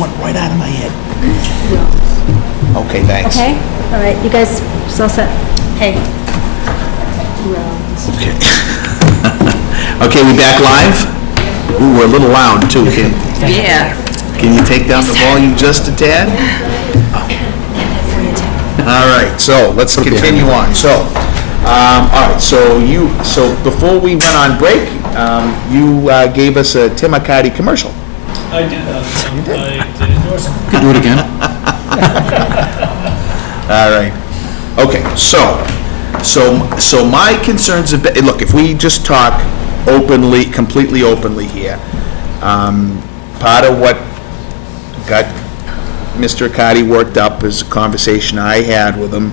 went right out of my head. Okay, thanks. Okay, all right, you guys just all set? Hey. Okay. Okay, we back live? Ooh, we're a little loud too. Yeah. Can you take down the volume just a tad? All right, so let's continue on. So, all right, so before we went on break, you gave us a Tim Accardi commercial. I did. I did endorse it. Could do it again. All right. Okay, so my concerns have been, look, if we just talk openly, completely openly here, part of what got Mr. Accardi worked up is a conversation I had with him.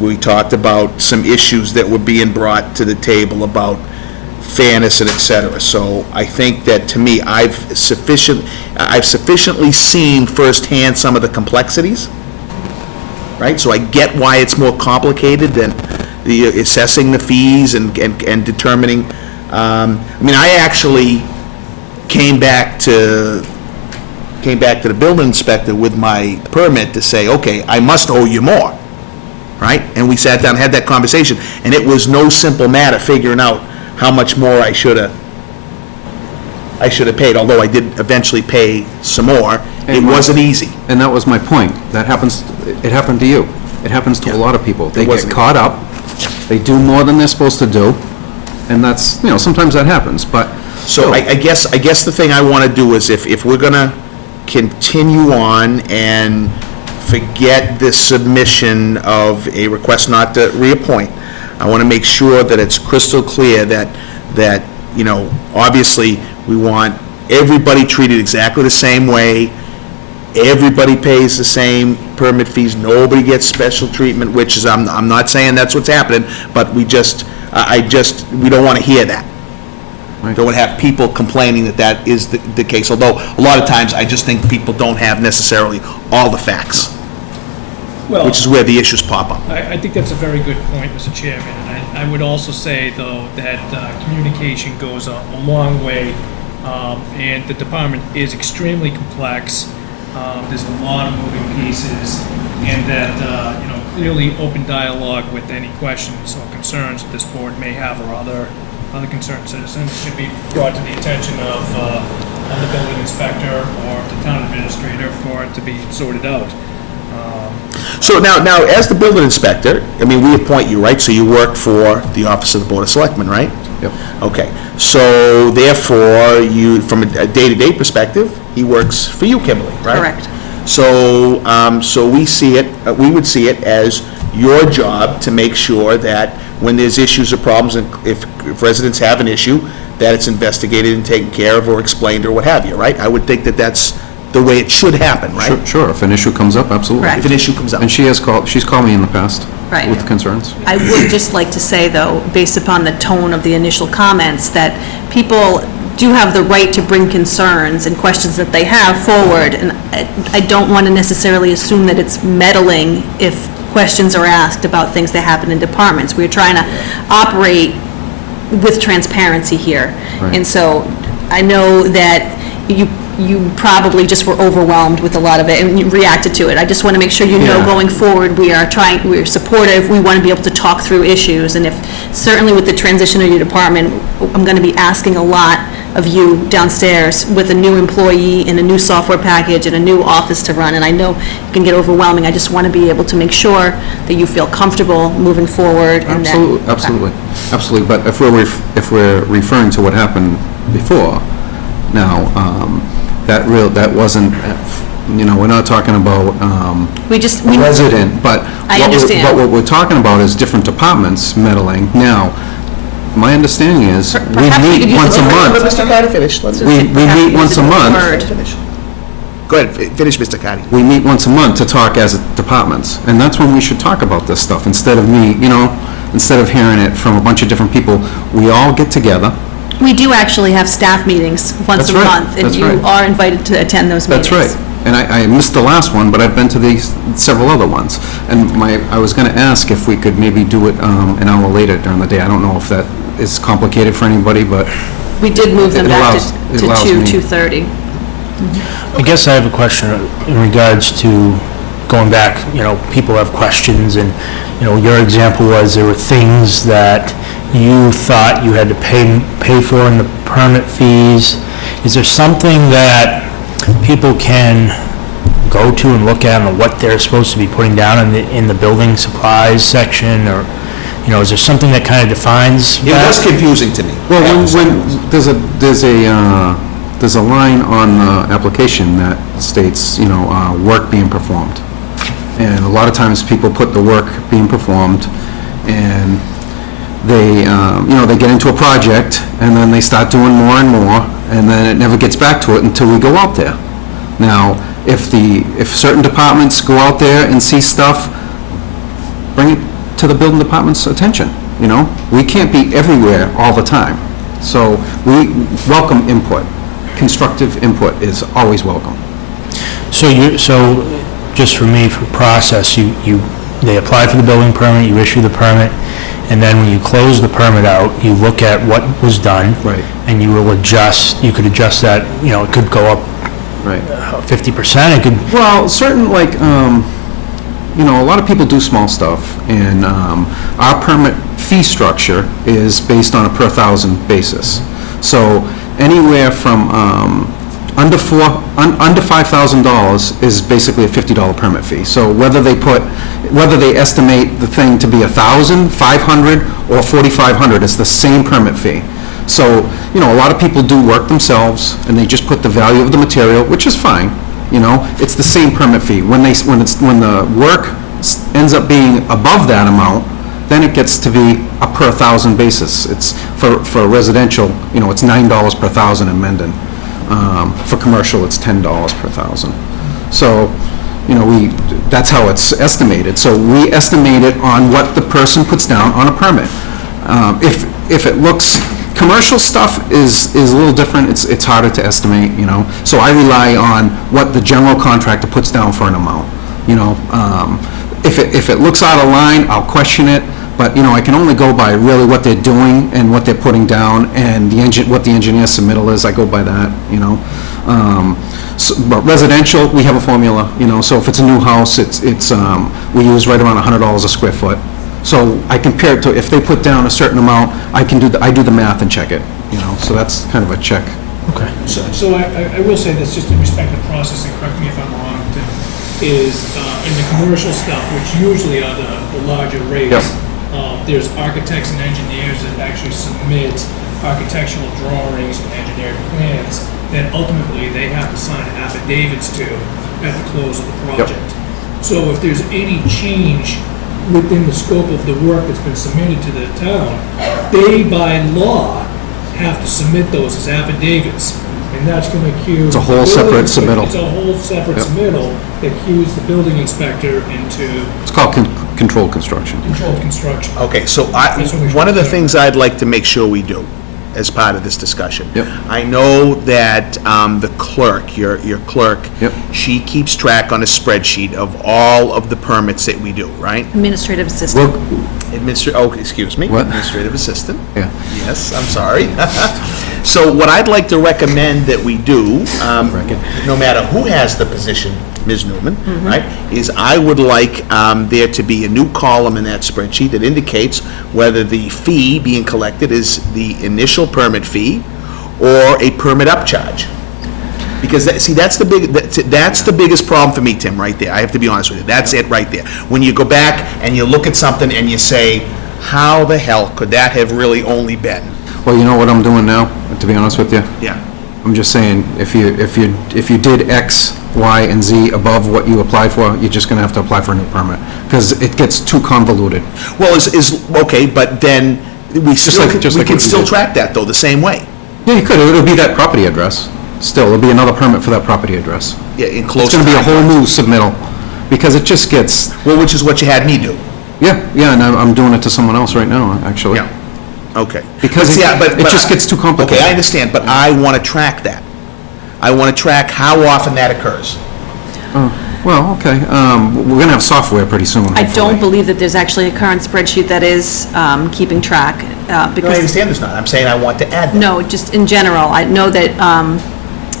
We talked about some issues that were being brought to the table about fairness and et cetera. So I think that, to me, I've sufficiently seen firsthand some of the complexities, right? So I get why it's more complicated than the assessing the fees and determining. I mean, I actually came back to the building inspector with my permit to say, okay, I must owe you more, right? And we sat down and had that conversation, and it was no simple matter figuring out how much more I should have paid, although I did eventually pay some more. It wasn't easy. And that was my point. It happened to you. It happens to a lot of people. They get caught up, they do more than they're supposed to do, and that's, sometimes that happens, but. So I guess the thing I want to do is, if we're gonna continue on and forget this submission of a request not to reappoint, I want to make sure that it's crystal clear that obviously we want everybody treated exactly the same way. Everybody pays the same permit fees. Nobody gets special treatment, which is, I'm not saying that's what's happening, but we don't want to hear that. Right. Don't want to have people complaining that is the case, although a lot of times I just think people don't have necessarily all the facts, Well, which is where the issues pop up. I think that's a very good point, Mr. Chairman. And I would also say, though, that communication goes a long way, and the department is extremely complex. There's a lot of moving pieces, and that, clearly open dialogue with any questions or concerns that this board may have, or other concerned citizens, should be brought to the attention of the building inspector or the town administrator for it to be sorted out. So now, as the building inspector, I mean, we appoint you, right? So you work for the Office of the Board of Selectmen, right? Yep. Okay. So therefore, you, from a day-to-day perspective, he works for you, Kimberly, right? Correct. So, we would see it as your job to make sure that when there's issues or problems, and if residents have an issue, that it's investigated and taken care of or explained or what have you, right? I would think that that's the way it should happen, right? Sure, if an issue comes up, absolutely. Correct. If an issue comes up. And she's called me in the past. Right. With concerns. I would just like to say, though, based upon the tone of the initial comments, that people do have the right to bring concerns and questions that they have forward, and I don't want to necessarily assume that it's meddling if questions are asked about things that happen in departments. We're trying to operate with transparency here. Right. And so I know that you probably just were overwhelmed with a lot of it and you reacted to it. I just want to make sure going forward, we're supportive, we want to be able to talk through issues, and certainly with the transition of your department, I'm going to be asking a lot of you downstairs with a new employee and a new software package and a new office to run, and I know it can get overwhelming. I just want to be able to make sure that you feel comfortable moving forward. Absolutely. But if we're referring to what happened before, now, that wasn't, we're not talking about resident, but I understand. But what we're talking about is different departments meddling. Now, my understanding is we meet once a month. Let Mr. Carter finish. We meet once a month. Go ahead, finish, Mr. Carter. We meet once a month to talk as departments, and that's when we should talk about this stuff, instead of instead of hearing it from a bunch of different people. We all get together. We do actually have staff meetings once a month, and you are invited to attend those meetings. That's right. And I missed the last one, but I've been to several other ones. And I was going to ask if we could maybe do it an hour later during the day. I don't know if that is complicated for anybody, but we did move them back to 2:30. I guess I have a question in regards to going back, people have questions, and, your example was there were things that you thought you had to pay for in the permit fees. Is there something that people can go to and look at on what they're supposed to be putting down in the building supplies section, or, is there something that kind of defines It that? was confusing to me. Well, when there's a line on the application that states, work being performed. And a lot of times people put the work being performed, and they, they get into a project, and then they start doing more and more, and then it never gets back to it until we go out there. Now, if certain departments go out there and see stuff, bring it to the building department's attention, We can't be everywhere all the time. So we welcome input. Constructive input is always welcome. So just for me, for process, they apply for the building permit, you issue the permit, and then when you close the permit out, you look at what was done. Right. And you could adjust that, it could go up Right. 50%, it could, Well, certain, a lot of people do small stuff, and our permit fee structure is based on a per thousand basis. So anywhere from under $5,000 is basically a $50 permit fee. So whether they estimate the thing to be 1,000, 500, or 4,500, it's the same permit fee. So, a lot of people do work themselves, and they just put the value of the material, which is fine, it's the same permit fee. When the work ends up being above that amount, then it gets to be a per thousand basis. It's, for residential, it's $9 per thousand in Mendon. For commercial, it's $10 per thousand. So, that's how it's estimated. So we estimate it on what the person puts down on a permit. If it looks, commercial stuff is a little different, it's harder to estimate, So I rely on what the general contractor puts down for an amount, If it looks out of line, I'll question it, but, I can only go by really what they're doing and what they're putting down, and what the engineer submittal is, I go by that, But residential, we have a formula, so if it's a new house, we use right around $100 a square foot. So I compare it to, if they put down a certain amount, I do the math and check it, so that's kind of a check. okay. So I will say this, just in respect to process, and correct me if I'm wrong, Tim, is in the commercial stuff, which usually are the larger rates, Yep. There's architects and engineers that actually submit architectural drawings and engineered plans that ultimately they have to sign affidavits to at the close of the project. So if there's any change within the scope of the work that's been submitted to the town, they by law have to submit those as affidavits. And that's going to cue. It's a whole separate submittal. It's a whole separate Yep. submittal that cues the building inspector into It's called controlled construction. controlled construction. Okay, so That's what we should one of the do. things I'd like to make sure we do as part of this discussion. Yep. I know that the clerk, your clerk, Yep. she keeps track on a spreadsheet of all of the permits that we do, right? Administrative assistant. Excuse me. What? Administrative assistant. Yeah. Yes, I'm sorry. So what I'd like to recommend that we do, no matter who has the position, Ms. Newman, right, is I would like there to be a new column in that spreadsheet that indicates whether the fee being collected is the initial permit fee or a permit upcharge. Because, that's the biggest problem for me, Tim, right there. I have to be honest with you. That's it right there. When you go back and you look at something and you say, how the hell could that have really only been? Well, you know what I'm doing now, to be honest with you? Yeah. I'm just saying, if you did X, Y, and Z above what you applied for, you're just gonna have to apply for a new permit, because it gets too convoluted. Well, okay, but then we still, like- just we like can what we still did. track that, though, the same way. Yeah, you could, it'll be that property address. Still, it'll be another permit for that property address. Yeah, in close. It's gonna be a whole new submittal, because it just gets, Well, which is what you had me do. yeah, and I'm doing it to someone else right now, actually. Yeah. Okay. Because But see, it just gets too complicated. Okay, I understand, but I want to track that. I want to track how often that occurs. Well, okay, we're gonna have software pretty soon, I hopefully. don't believe that there's actually a current spreadsheet that is keeping track, No, I because, understand there's not. I'm saying I want to add that. no, just in general, I know that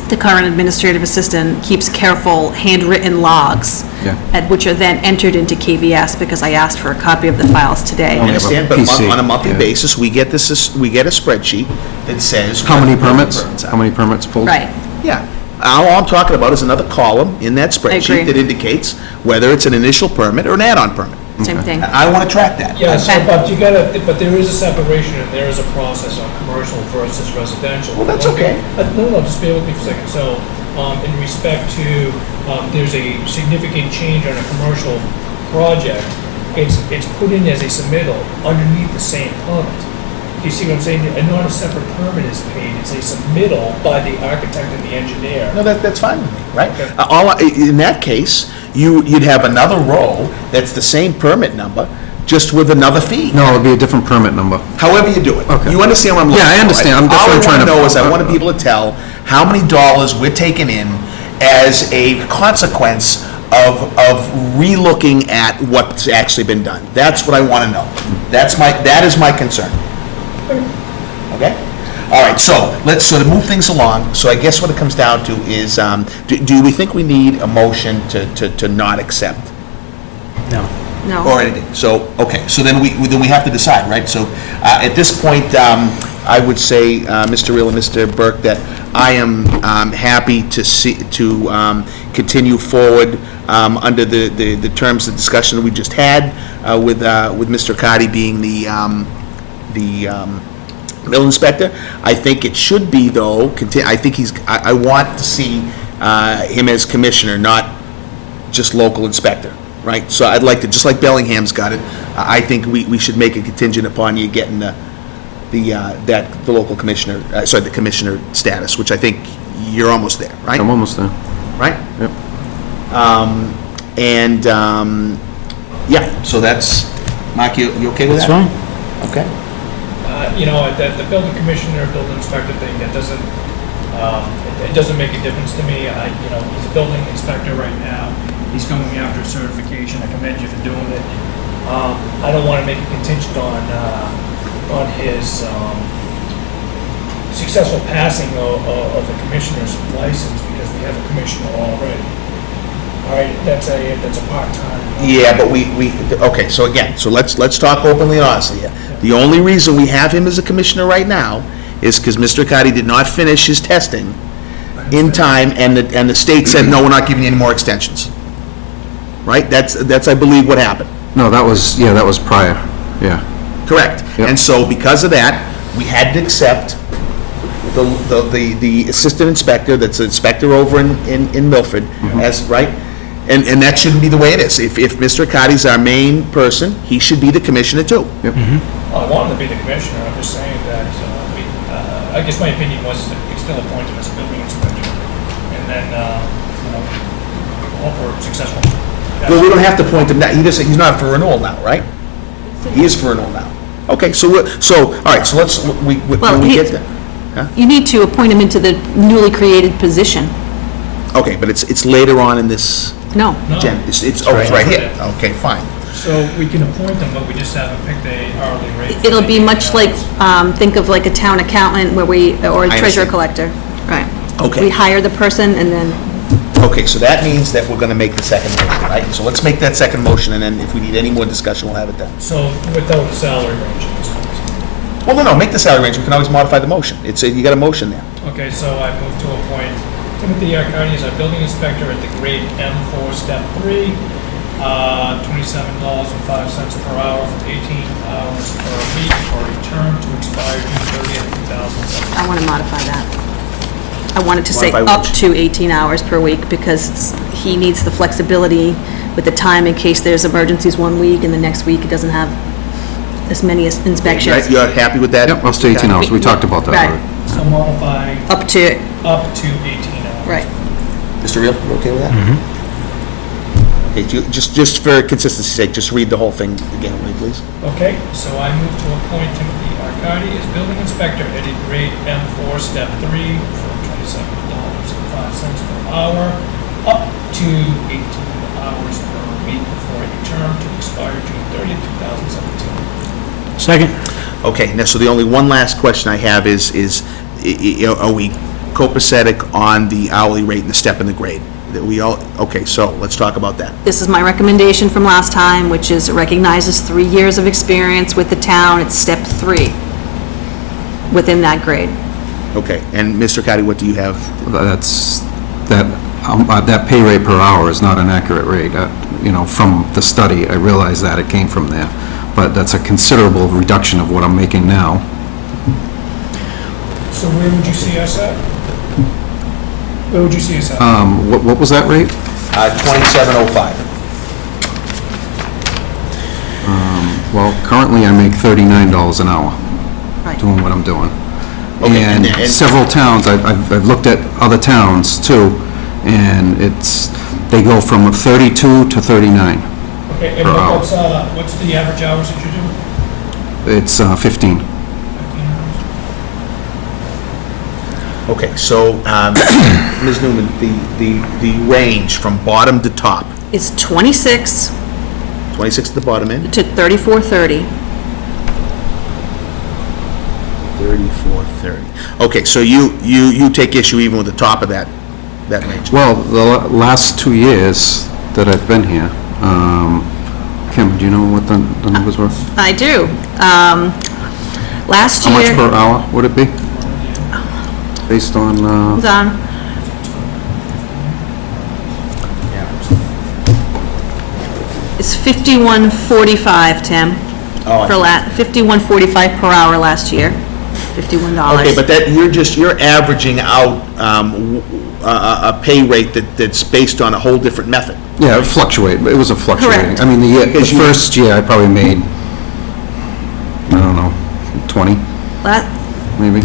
the current administrative assistant keeps careful handwritten logs, Yeah. which are then entered into KVS, because I asked for a copy of the files today. I understand, but PC, on a monthly yeah. basis, we get this, we get a spreadsheet that says. How many what the permits? are. How many permits pulled? Right. Yeah. All I'm talking about is another column in that agree. spreadsheet that indicates whether it's an initial permit or an add-on permit. Same thing. I want to track that. Yeah, so, Okay. but you gotta, but there is a separation and there is a process on commercial versus residential. Well, that's okay. No, just bear with me for a second. So, in respect to, there's a significant change on a commercial project, it's put in as a submittal underneath the same permit. Do you see what I'm saying? And not a separate permit is paid, it's a submittal by the architect and the engineer. No, that's fine with me, right? Okay. In that case, you'd have another row that's the same permit number, just with another fee. No, it'd be a different permit number. However you do it. Okay. You understand what I'm looking for, Yeah, I understand. right? That's what I'm trying to- All I want to know is I want people to tell how many dollars we're taking in as a consequence of relooking at what's actually been done. That's what I want to know. That is my concern. Okay? All right, so let's sort of move things along. So I guess what it comes down to is, do we think we need a motion to not accept? No. No. Or anything? So, okay, so then we have to decide, right? So at this point, I would say, Mr. Reel and Mr. Burke, that I am happy to continue forward under the terms of discussion we just had with Mr. Cotty being the bill inspector. I think it should be, though, I think I want to see him as commissioner, not just local inspector, right? So I'd like to, just like Bellingham's got it, I think we should make a contingent upon you getting the local commissioner, the commissioner status, which I think you're almost there, right? I'm almost there. Right? Yep. Yeah, so that's, Mark, you okay with That's that? fine. Okay. You know, the building commissioner, building inspector thing, that doesn't, it doesn't make a difference to me. He's a building inspector right now. He's going after certification. I commend you for doing it. I don't want to make a contingent on his successful passing of the commissioner's license, because we have a commissioner already. All right, that's a part-time. Yeah, but okay, so again, so let's talk openly and honestly here. The only reason we have him as a commissioner right now is because Mr. Cotty did not finish his testing in time, and the state said, no, we're not giving you any more extensions. Right? That's, I believe, what happened. No, that was prior, yeah. Correct. Yep. And so because of that, we had to accept the assistant inspector, that's an inspector over in Milford, as, right? And that shouldn't be the way it is. If Mr. Cotty's our main person, he should be the commissioner too. Yep. I want him to be the commissioner. I'm just saying that, I guess my opinion was that we still appoint him as a building inspector. And then, hope for successful. Well, we don't have to point him now, he's not for renewal now, right? He is for renewal now. Okay, all right, so let's, when we get there. You need to appoint him into the newly created position. Okay, but it's later on in this, No. No. it's right here. Okay, fine. So we can appoint them, but we just haven't picked a hourly rate. It'll be much like, think of like a town accountant or a I treasurer understand. collector. Right. Okay. We hire the person and then, Okay, so that means that we're gonna make the second motion, right? So let's make that second motion, and then if we need any more discussion, we'll have it then. So without the salary range. at this point. Well, no, make the salary range, we can always modify the motion. You got a motion there. Okay, so I move to appoint Timothy Arcadi as our building inspector at the grade M4, step 3, $27.05 per hour for 18 hours per week for a term to expire June 30th, 2017. I want to modify that. I want it to say Modify up which? to 18 hours per week, because he needs the flexibility with the time in case there's emergencies one week and the next week he doesn't have as many inspections. Right, you're happy with that? Yep, up to 18 hours, we talked about that Right. already. So modify Up to, up to 18 hours. right. Mr. Reel, you okay with that? Okay, just for consistency's sake, just read the whole thing again, will you please? Okay, so I move to appoint Timothy Arcadi as building inspector at a grade M4, step 3, for $27.05 per hour, up to 18 hours per week for a term to expire June 30th, 2017. Second. Okay, now, so the only one last question I have is, are we copacetic on the hourly rate and the step in the grade. That we all, okay, so let's talk about that. This is my recommendation from last time, which is it recognizes 3 years of experience with the town. It's step 3 within that grade. Okay, and Mr. Cotty, what do you have? That pay rate per hour is not an accurate rate. From the study, I realize that it came from there, but that's a considerable reduction of what I'm making now. So where would you see us at? Where would you see us at? What was that rate? 2705. Well, currently I make $39 an hour, Right. doing what I'm doing. Okay, And and- several towns, I've looked at other towns too, and they go from 32 to 39. Okay, and per hour. what's the average hours that you do? It's 15. 15 hours? Okay, so, Ms. Newman, the range from bottom to top, It's 26 26 at the bottom end, to 3430. 3430. Okay, so you take issue even with the top of that range? Well, the last 2 years that I've been here, Kim, do you know what the numbers were? I do. Last How much year, per hour would it be? Based on, hold on. It's 51.45, Tim, Oh, for 51.45 per hour last year, $51. Okay, but you're averaging out a pay rate that's based on a whole different method. yeah, it fluctuated, it was a fluctuating. Correct. I mean, the Because you- first year I probably made, I don't know, 20, La- maybe?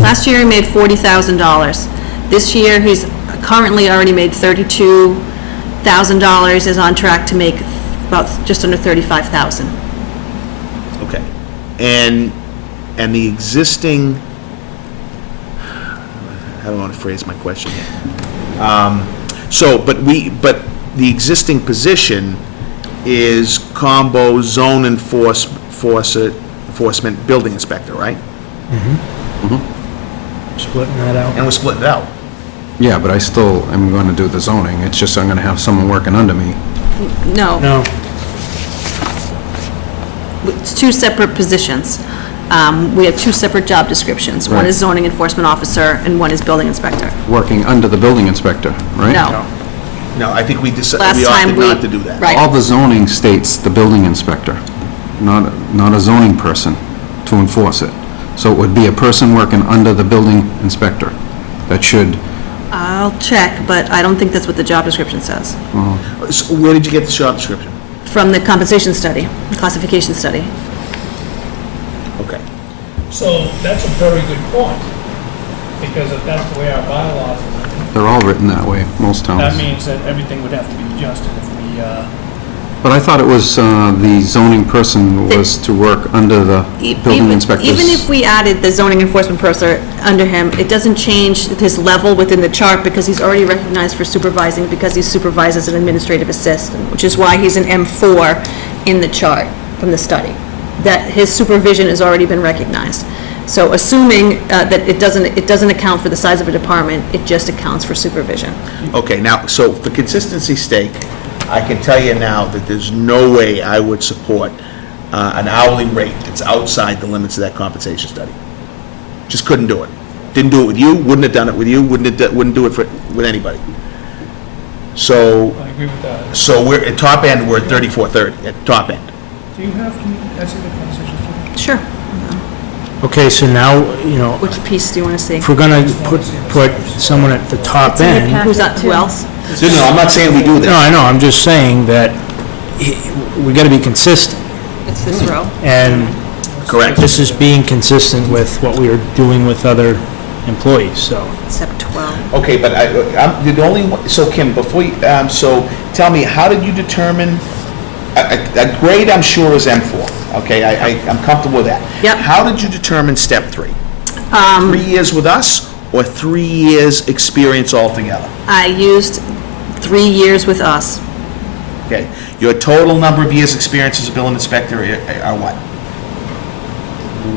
Last year, he made $40,000. This year, he's currently already made $32,000, is on track to make about just under $35,000. Okay. And the existing, I don't want to phrase my question here. But the existing position is combo zone enforcement building inspector, right? Splitting that out. And we're splitting it out. Yeah, but I still am going to do the zoning, it's just I'm going to have someone working under me. No, No, it's 2 separate positions. We have 2 separate job descriptions. One Right. is zoning enforcement officer, and one is building inspector. Working under the building inspector, right? No. No, I think we Last time opted we... not to do that. Right. All the zoning states the building inspector, not a zoning person to enforce it. So it would be a person working under the building inspector that should, I'll check, but I don't think that's what the job description says. So where did you get this job description? From the compensation study, the classification study. Okay. So that's a very good point, because if that's the way our bylaws are written, they're all written that way, most that towns. means that everything would have to be adjusted if we, But I thought it was, the zoning person was to work under the building inspector's. Even if we added the zoning enforcement person under him, it doesn't change his level within the chart because he's already recognized for supervising because he supervises an administrative assistant, which is why he's an M4 in the chart from the study. That his supervision has already been recognized. So assuming that it doesn't account for the size of a department, it just accounts for supervision. Okay, now, so for consistency's sake, I can tell you now that there's no way I would support an hourly rate that's outside the limits of that compensation study. Just couldn't do it. Didn't do it with you, wouldn't have done it with you, wouldn't do it with anybody. So, I agree with that. so we're, at top end, we're at 3430, at top end. Do you have, can I see the conversation? Sure. okay, so now, Which piece do you want to see? if we're gonna put someone at the top end, Who's that, who else? No, I'm not saying we do no, that. I know, I'm just saying that we gotta be consistent, It's this row. and Correct. this is being consistent with what we are doing with other employees, so. Step 12. Okay, but I'm the only one, so Kim, before you, so tell me, how did you determine, a grade I'm sure is M4, okay, I'm comfortable with that. Yep. How did you determine step 3? 3 years with us, or 3 years experience altogether? I used 3 years with us. Okay, your total number of years experience as a building inspector are what?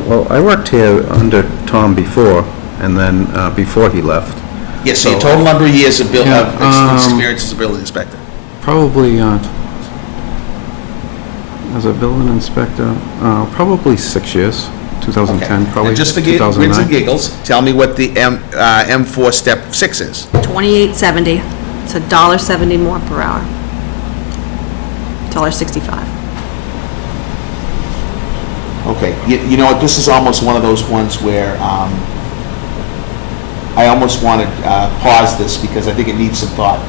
Well, I worked here under Tom before, and then before he left. Yes, so your So- total number of years of Yeah, experience as a building inspector. Probably, as a building inspector, probably 6 years, 2010, Okay. probably And just for grins and 2009. giggles, tell me what the M4 step 6 is. $28.70. It's $1.70 more per hour. $1.65. Okay, you know what, this is almost one of those ones where I almost want to pause this because I think it needs some thought.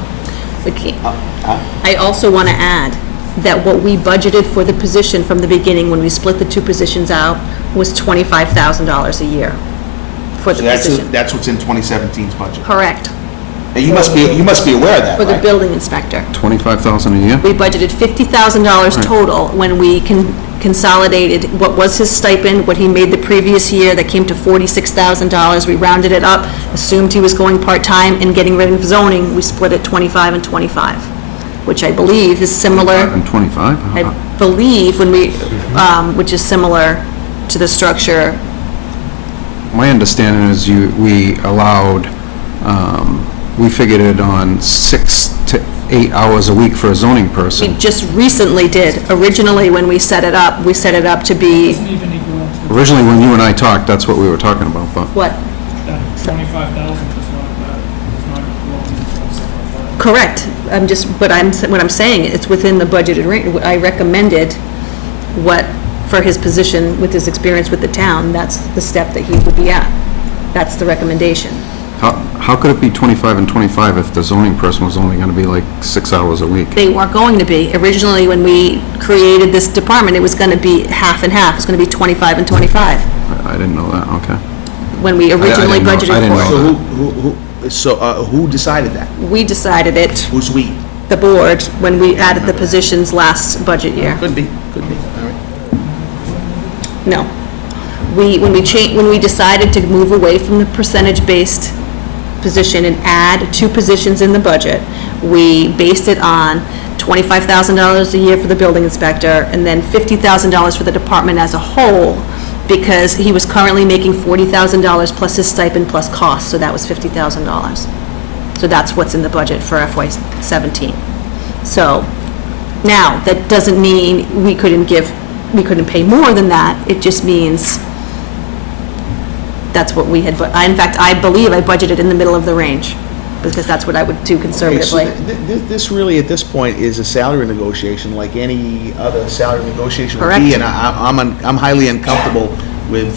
I also want to add that what we budgeted for the position from the beginning, when we split the two positions out, was $25,000 a year for So the position. that's what's in 2017's budget. Correct, And you must be aware of that, for the right? building inspector. 25,000 a year? We budgeted $50,000 total when we consolidated what was his stipend, what he made the previous year, that came to $46,000. We rounded it up, assumed he was going part-time and getting rid of zoning, we split it 25 and 25, which I believe is similar. And 25? I believe when we, which is similar to the structure. My understanding is we allowed, we figured it on 6 to 8 hours a week for a zoning We person. just recently did. Originally, when we set it up to be, Doesn't even equal to Originally, when you and I talked, that's what we were talking about, but what? that 25,000 does not equal to 27,500. Correct. What I'm saying, it's within the budgeted range. I recommended what, for his position with his experience with the town, that's the step that he would be at. That's the recommendation. how could it be 25 and 25 if the zoning person was only going to be like 6 hours a week? They weren't going to be. Originally, when we created this department, it was going to be half and half. It was going to be 25 and 25, I didn't know that, okay. when we originally didn't know- budgeted I didn't for So it. who decided that? We decided it, Who's we? the board, when we added the positions last budget year. Could be, all right. No. When we decided to move away from the percentage-based position and add two positions in the budget, we based it on $25,000 a year for the building inspector and then $50,000 for the department as a whole, because he was currently making $40,000 plus his stipend plus costs, so that was $50,000. So that's what's in the budget for FY17. So, now, that doesn't mean we couldn't pay more than that, it just means that's what we had, in fact, I believe I budgeted in the middle of the range, because that's what I would do Okay, so conservatively. this really, at this point, is a salary negotiation like any other salary negotiation would Correct. be. And I'm highly uncomfortable with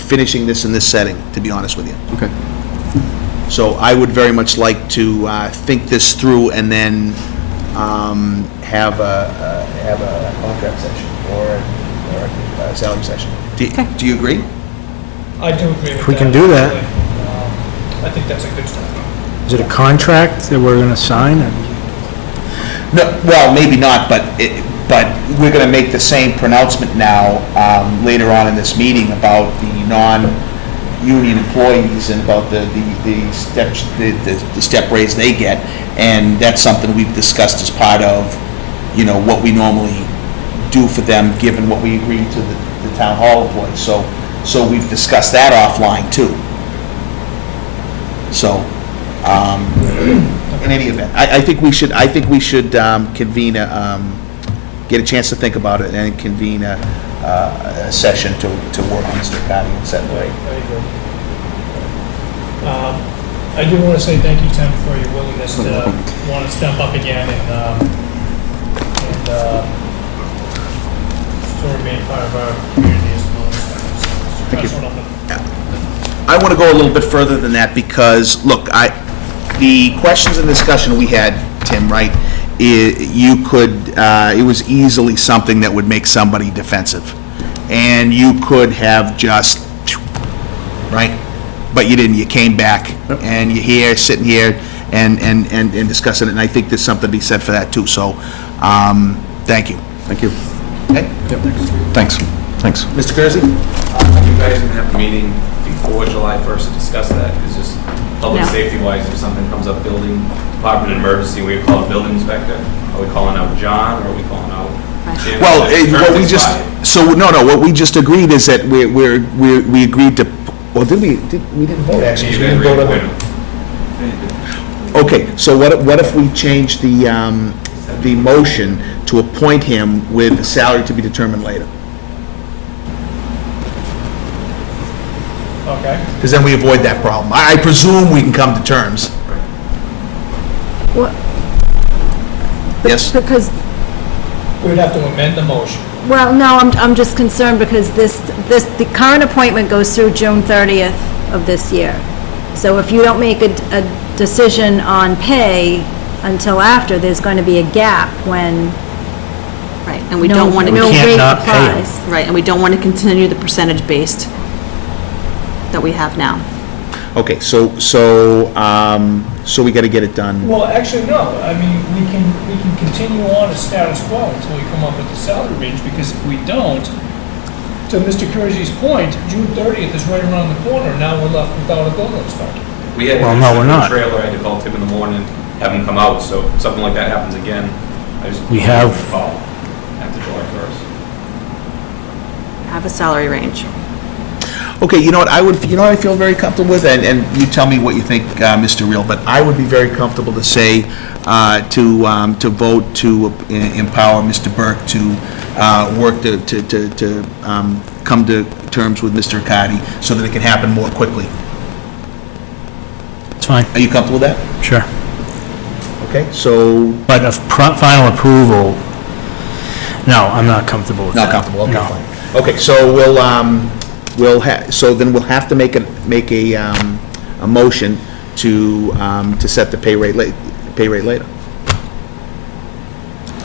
finishing this in this setting, to be honest with you. Okay. So I would very much like to think this through and then have a contract session or a salary session. Do you agree? I do agree with that. If we can do that. I think that's a good start. Is it a contract that we're gonna sign? No, well, maybe not, but we're going to make the same pronouncement now, later on in this meeting about the non-union employees and about the step raise they get. And that's something we've discussed as part of, what we normally do for them, given what we agreed to the town hall employees. So we've discussed that offline too. So, in any event, I think we should convene get a chance to think about it and convene a session to work on Mr. Cotty and set the rate. I agree. I do want to say thank you, Tim, for your willingness to want to step up again and to remain part of our community as well. Thank you. I want to go a little bit further than that because, look, the questions and discussion we had, Tim, right, it was easily something that would make somebody defensive. And you could have just, right? But you didn't. You came back and you're here, sitting here and discussing it. And I think there's something to be said for that too. So, thank you. Thank you. Okay? Thanks. Mr. Kersey? You guys didn't have a meeting before July 1st to discuss that? It's just public No. safety wise, if something comes up, building department emergency, we call a building inspector. Are we calling out John or are we calling out Jim? Well, what we Thursday's just, fine. so, no, what we just agreed is that we agreed to, Well, we didn't vote, actually. You We guys didn't vote on reappoint it. him. Okay, so what if we change the motion to appoint him with the salary to be determined later? Okay. Because then we avoid that problem. I presume we can come to terms. What- Yes? Because, We'd have to amend the motion. well, no, I'm just concerned because the current appointment goes through June 30th of this year. So if you don't make a decision on pay until after, there's going to be a gap when Right, and we don't want to. no can't rate not pay 'em. applies. Right, and we don't want to continue the percentage-based that we have now. Okay, so we got to get it done. Well, actually, no. I mean, we can continue on as status quo until we come up with the salary range, because if we don't, to Mr. Kersey's point, June 30th is right around the corner, now we're left without a building inspector. We had Well, no, we're a not. trailer, I had to call Tim in the morning, have him come out, so if something like that happens again, I just. We have- Call after July 1st. Have a salary range. Okay, you know what, I feel very comfortable with, and you tell me what you think, Mr. Reel, but I would be very comfortable to say, to vote to empower Mr. Burke to work to come to terms with Mr. Accardi so that it can happen more quickly. It's fine, Are you comfortable with that? sure. Okay, so, But a final approval, no, I'm not comfortable with that. not comfortable, okay, No. fine. Okay, so so then we'll have to make a motion to set the pay rate later.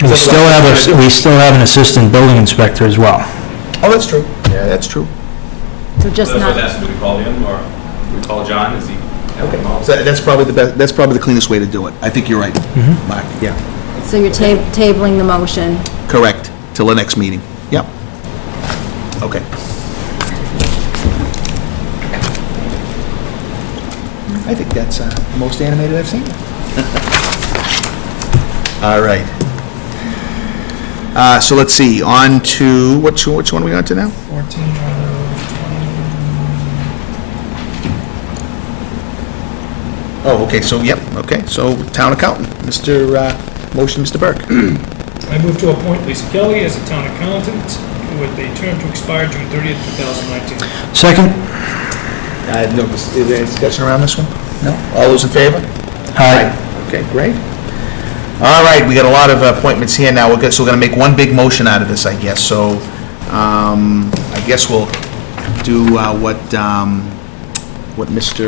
We still have an assistant building inspector as well. Oh, that's true. Yeah, that's true. So just So that's what not, that's, do we call him, or do we call John, is he? Okay, so that's probably the best, that's probably the cleanest way to do it. I think you're right, Mark, yeah. so you're tabling the motion. Correct, till the next meeting. Yep. Okay. I think that's the most animated I've seen. All right. So let's see, on to, which one are we on to now? 14 out of 20. Oh, okay, so, yep, okay, so town accountant, motion, Mr. Burke. I move to appoint Lisa Kelly as a town accountant with a term to expire June 30th, 2019. Second? No, is there any discussion around this one? No? All those in favor? Aye. Okay, great. All right, we got a lot of appointments here now, so we're gonna make one big motion out of this, I guess, so, I guess we'll do, what Mr.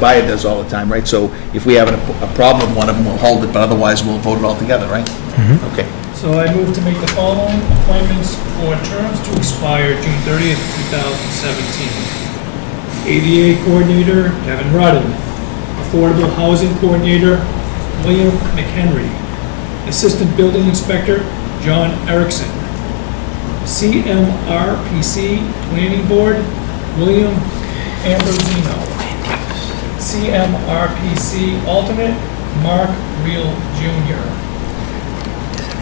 Byer does all the time, right? So if we have a problem with one of them, we'll hold it, but otherwise we'll vote it all together, right? Okay. So I move to make the following appointments for terms to expire June 30th, 2017. ADA Coordinator, Kevin Rudden. Affordable Housing Coordinator, William McHenry. Assistant Building Inspector, John Erickson. CMRPC Planning Board, William Ambrosino. CMRPC Alternate, Mark Reel Jr.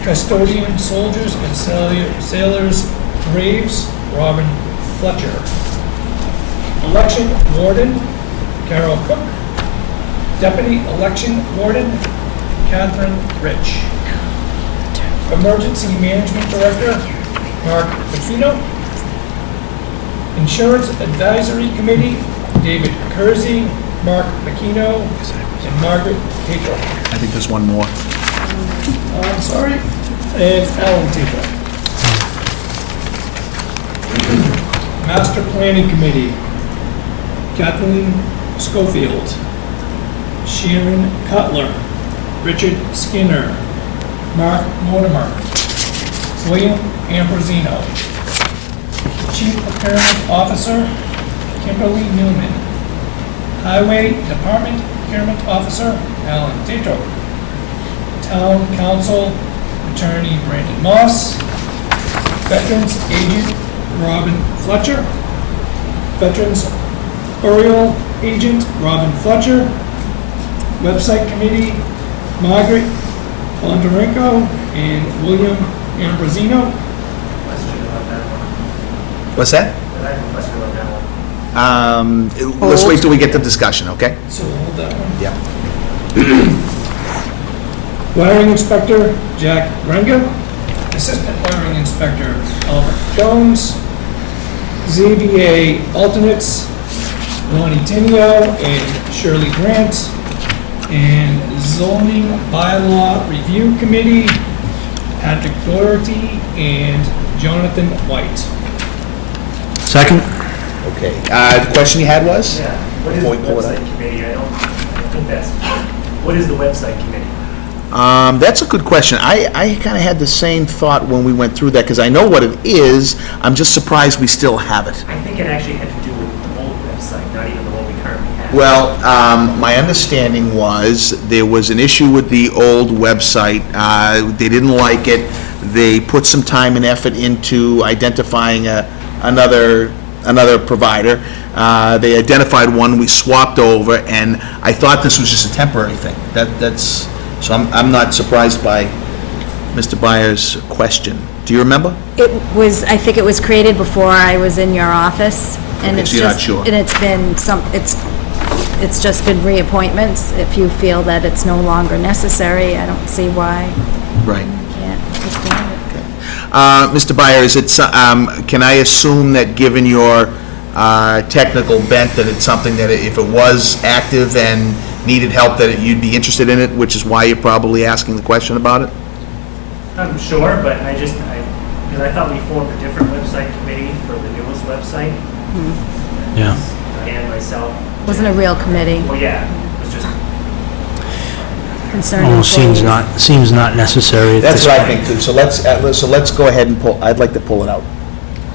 Custodian Soldiers and Sailors Graves, Robin Fletcher. Election Warden, Carol Cook. Deputy Election Warden, Catherine Rich. Emergency Management Director, Mark Pacino. Insurance Advisory Committee, David Kersey, Mark McKeno, and Margaret Tatro. I think there's one more. I'm sorry, it's Alan Tatro. Master Planning Committee, Kathleen Schofield, Sharon Cutler, Richard Skinner, Mark Mortimer, William Ambrosino. Chief Procurement Officer, Kimberly Newman. Highway Department Procurement Officer, Alan Tatro. Town Council Attorney Brandon Moss. Veterans Agent Robin Fletcher. Veterans Burial Agent Robin Fletcher. Website Committee Margaret Bondarenko and William Ambrosino. What's that? Let's wait till we get to discussion, okay? So we'll hold that one. Yeah. Wiring Inspector, Jack Renga. Assistant Wiring Inspector, Albert Jones. ZBA alternates, Lonnie Tinio and Shirley Grant. And Zoning Bylaw Review Committee, Patrick Doherty and Jonathan White. Second? Okay, the question you had was? Yeah, what is the Before we pull it up. website committee? I think that's, what is the website committee? That's a good question. I kind of had the same thought when we went through that, because I know what it is. I'm just surprised we still have it. I think it actually had to do with the old website, not even the one we currently have. Well, my understanding was there was an issue with the old website. They didn't like it. They put some time and effort into identifying another provider. They identified one, we swapped over, and I thought this was just a temporary thing. So I'm not surprised by Mr. Byers' question. Do you remember? It was, I think it was created before I was in your office, and Okay, it's so you're not just, sure. and it's been it's just been reappointments. If you feel that it's no longer necessary, I don't see why Right. you can't expand it. Mr. Byers, can I assume that given your technical bent, that it's something that if it was active and needed help, that you'd be interested in it, which is why you're probably asking the question about it? I'm sure, but because I thought we formed a different website committee for the newest website. Yeah. Diane, myself. Wasn't a real committee. Well, yeah, it was just, Concerned Almost employees. seems not necessary at That's this what I point. think too. So let's go ahead and I'd like to pull it out.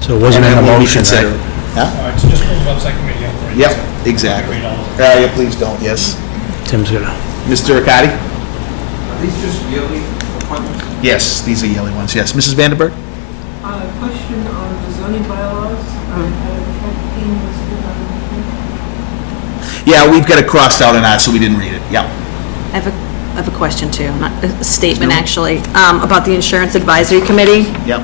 So it wasn't And in the then we'll motion, reconsider right? it. Huh? All right, so just pull the website committee up. Right? Yep, So- exactly. Read all of it. Yeah, please don't, yes. Tim's gonna. Mr. Riccardi? Are these just yearly appointments? Yes, these are yearly ones, yes. Mrs. Vandenberg? Question on the zoning bylaws, Yeah, we've got it crossed out in ours, so we didn't read it, yeah. I have a question too, not a statement actually, about the Insurance Advisory Committee. Yep.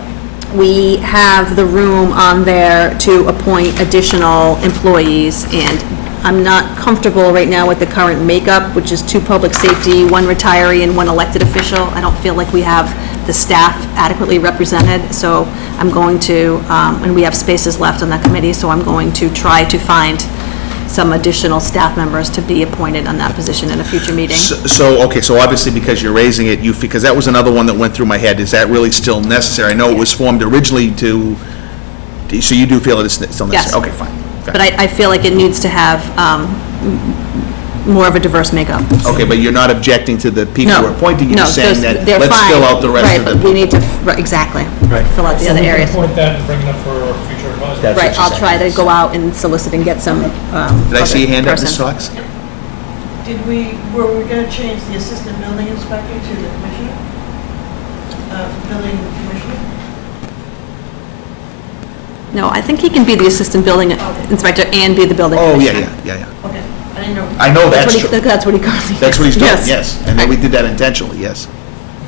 We have the room on there to appoint additional employees, and I'm not comfortable right now with the current makeup, which is 2 public safety, 1 retiree, and 1 elected official. I don't feel like we have the staff adequately represented, so I'm going to, and we have spaces left on that committee, so I'm going to try to find some additional staff members to be appointed on that position in a future meeting. So, okay, so obviously because you're raising it, because that was another one that went through my head, is that really still necessary? I know it was formed originally so you do feel it is still necessary? Yes. Okay, fine. But I feel like it needs to have more of a diverse makeup. Okay, but you're not objecting to the people who are appointing, you're just saying that, they're let's fine. fill out the rest of Right, but the... we need to, right, exactly. Right. Fill out the So other we can areas. appoint that and bring it up for future advisory. That's Right, what you're I'll saying. try to go out and solicit and get some, Did I see your hand up, Ms. person. Fox? were we gonna change the assistant building inspector to the commissioner? Building commissioner? No, I think he can be the assistant building inspector and be the building Oh, commissioner. yeah. Okay, I didn't know. I know that's what he- true. That's what he currently is. That's what he's doing, Yes. yes. And then we did that intentionally, yes.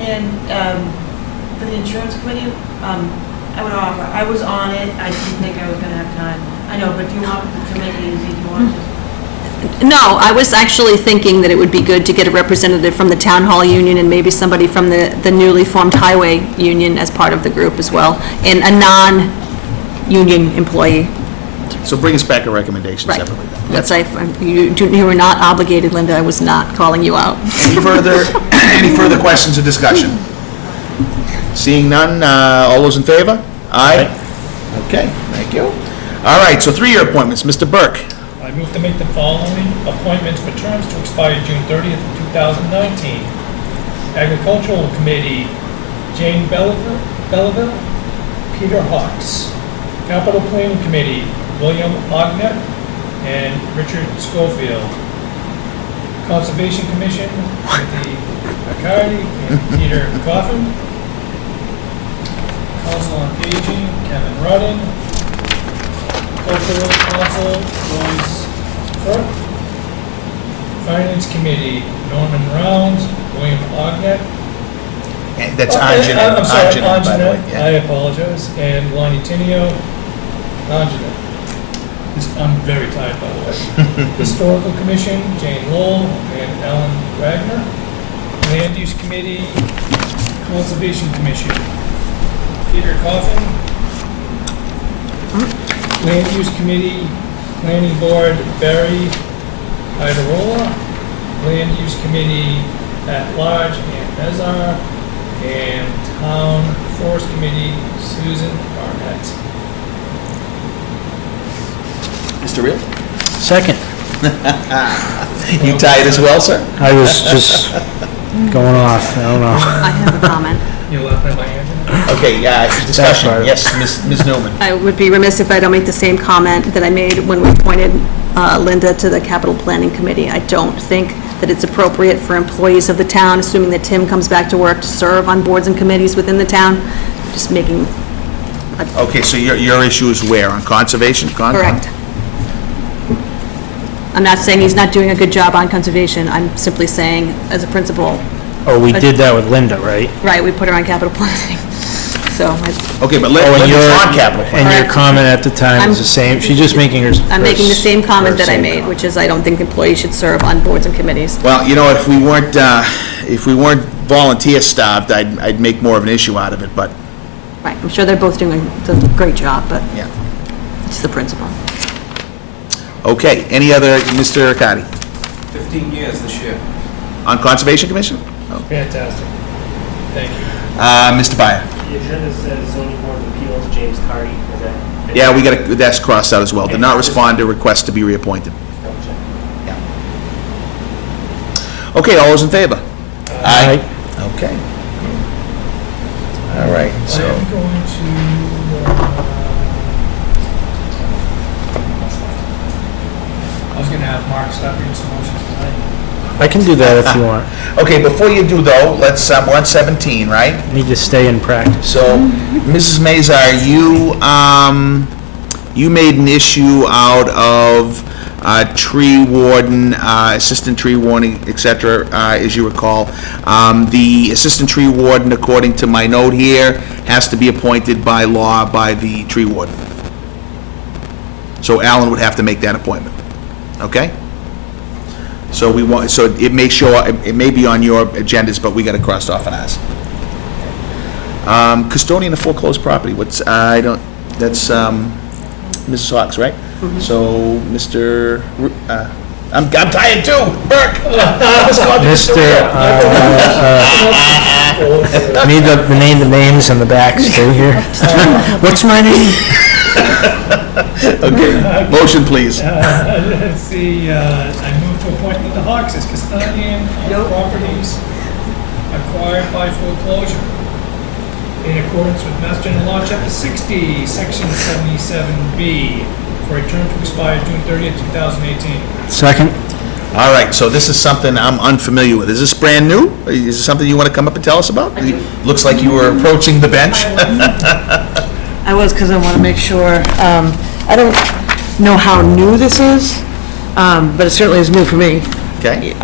And for the insurance committee, I would offer, I was on it, I didn't think I was gonna have time. I know, but do you want the committee, do you want to? No, I was actually thinking that it would be good to get a representative from the town hall union and maybe somebody from the newly formed highway union as part of the group as well, and a non-union employee. So bring us back a recommendation Right. separately. then. Let's say, you were not obligated, Linda, I was not calling you out. Any further questions or discussion? Seeing none, all those in favor? Aye. Okay, thank you. All right, so 3-year appointments, Mr. Burke. I move to make the following appointments for terms to expire June 30th, 2019. Agricultural Committee, Jane Belleville, Peter Hawks. Capital Planning Committee, William Ognet and Richard Schofield. Conservation Commission, Timothy McCarty and Peter Coffin. Council on Aging, Kevin Rudden. Cultural Council, Lois Front. Finance Committee, Norman Rounds, William Ognet. That's I'm sorry, Anjanen, by the way. Anjanen, I yeah. apologize, and Lonnie Tinio, Anjanen. I'm very tired, by the way. Historical Commission, Jane Lowell and Ellen Wagner. Land Use Committee, Conservation Commission, Peter Coffin. Land Use Committee, Planning Board, Barry Idarola. Land Use Committee at Large, Ann Bezar. And Town Forest Committee, Susan Barnett. Mr. Reel? Second. You tied as well, sir? I was just going off, I don't know. I have a comment. You left that by hand? Okay, discussion, That's right. yes, Ms. Newman. I would be remiss if I don't make the same comment that I made when we appointed Linda to the Capital Planning Committee. I don't think that it's appropriate for employees of the town, assuming that Tim comes back to work, to serve on boards and committees within the town. Just making, Okay, so your issue is where, on conservation? correct. I'm not saying he's not doing a good job on conservation. I'm simply saying, as a principal, Oh, we did that with Linda, right? right, we put her on capital planning. So Okay, but Oh, let's and on capital And plan. your Correct. comment at the time is the same, she's just making her... I'm making the same comment that I her same made, comment. which is I don't think employees should serve on boards and committees. Well, if we weren't volunteer starved, I'd make more of an issue out of it, but, Right, I'm sure they're both doing a great job, but yeah. it's the principal. Okay, any other, Mr. Arcadi? 15 years this year. On Conservation Commission? Fantastic. Thank you. Mr. Byer? The agenda says zoning board of appeals, James Cardy, is that? Yeah, that's crossed out as well. Did not respond to request to be reappointed. Double check. Yeah. Okay, all those in favor? Aye. Okay. All right, I so, am going I was going to have Mark stop reading some motions tonight. I can do that if you want. okay, before you do though, let's, we're on 17, right? Need to stay in practice. So, Mrs. Mazar, you made an issue out of tree warden, assistant tree warden, et cetera, as you recall. The assistant tree warden, according to my note here, has to be appointed by law by the tree warden. So Alan would have to make that appointment, okay? So it may show, it may be on your agendas, but we got it crossed off on ours. Custodian of foreclosed property, that's, Mrs. Hawks, right? So, Mr., I'm tired too, Burke! Mr., need the names and the backs too here. What's my name? Okay, motion please. Let's see, I move to appoint Linda Hawks as custodian of properties acquired by foreclosure in accordance with Mass General Law, Chapter 60, Section 77B, for a term to expire June 30th, 2018. Second. All right, so this is something I'm unfamiliar with. Is this brand new? Is this something you want to come up and tell us about? Looks like you were approaching the bench. I was, because I want to make sure. I don't know how new this is, but it certainly is new for me. Okay,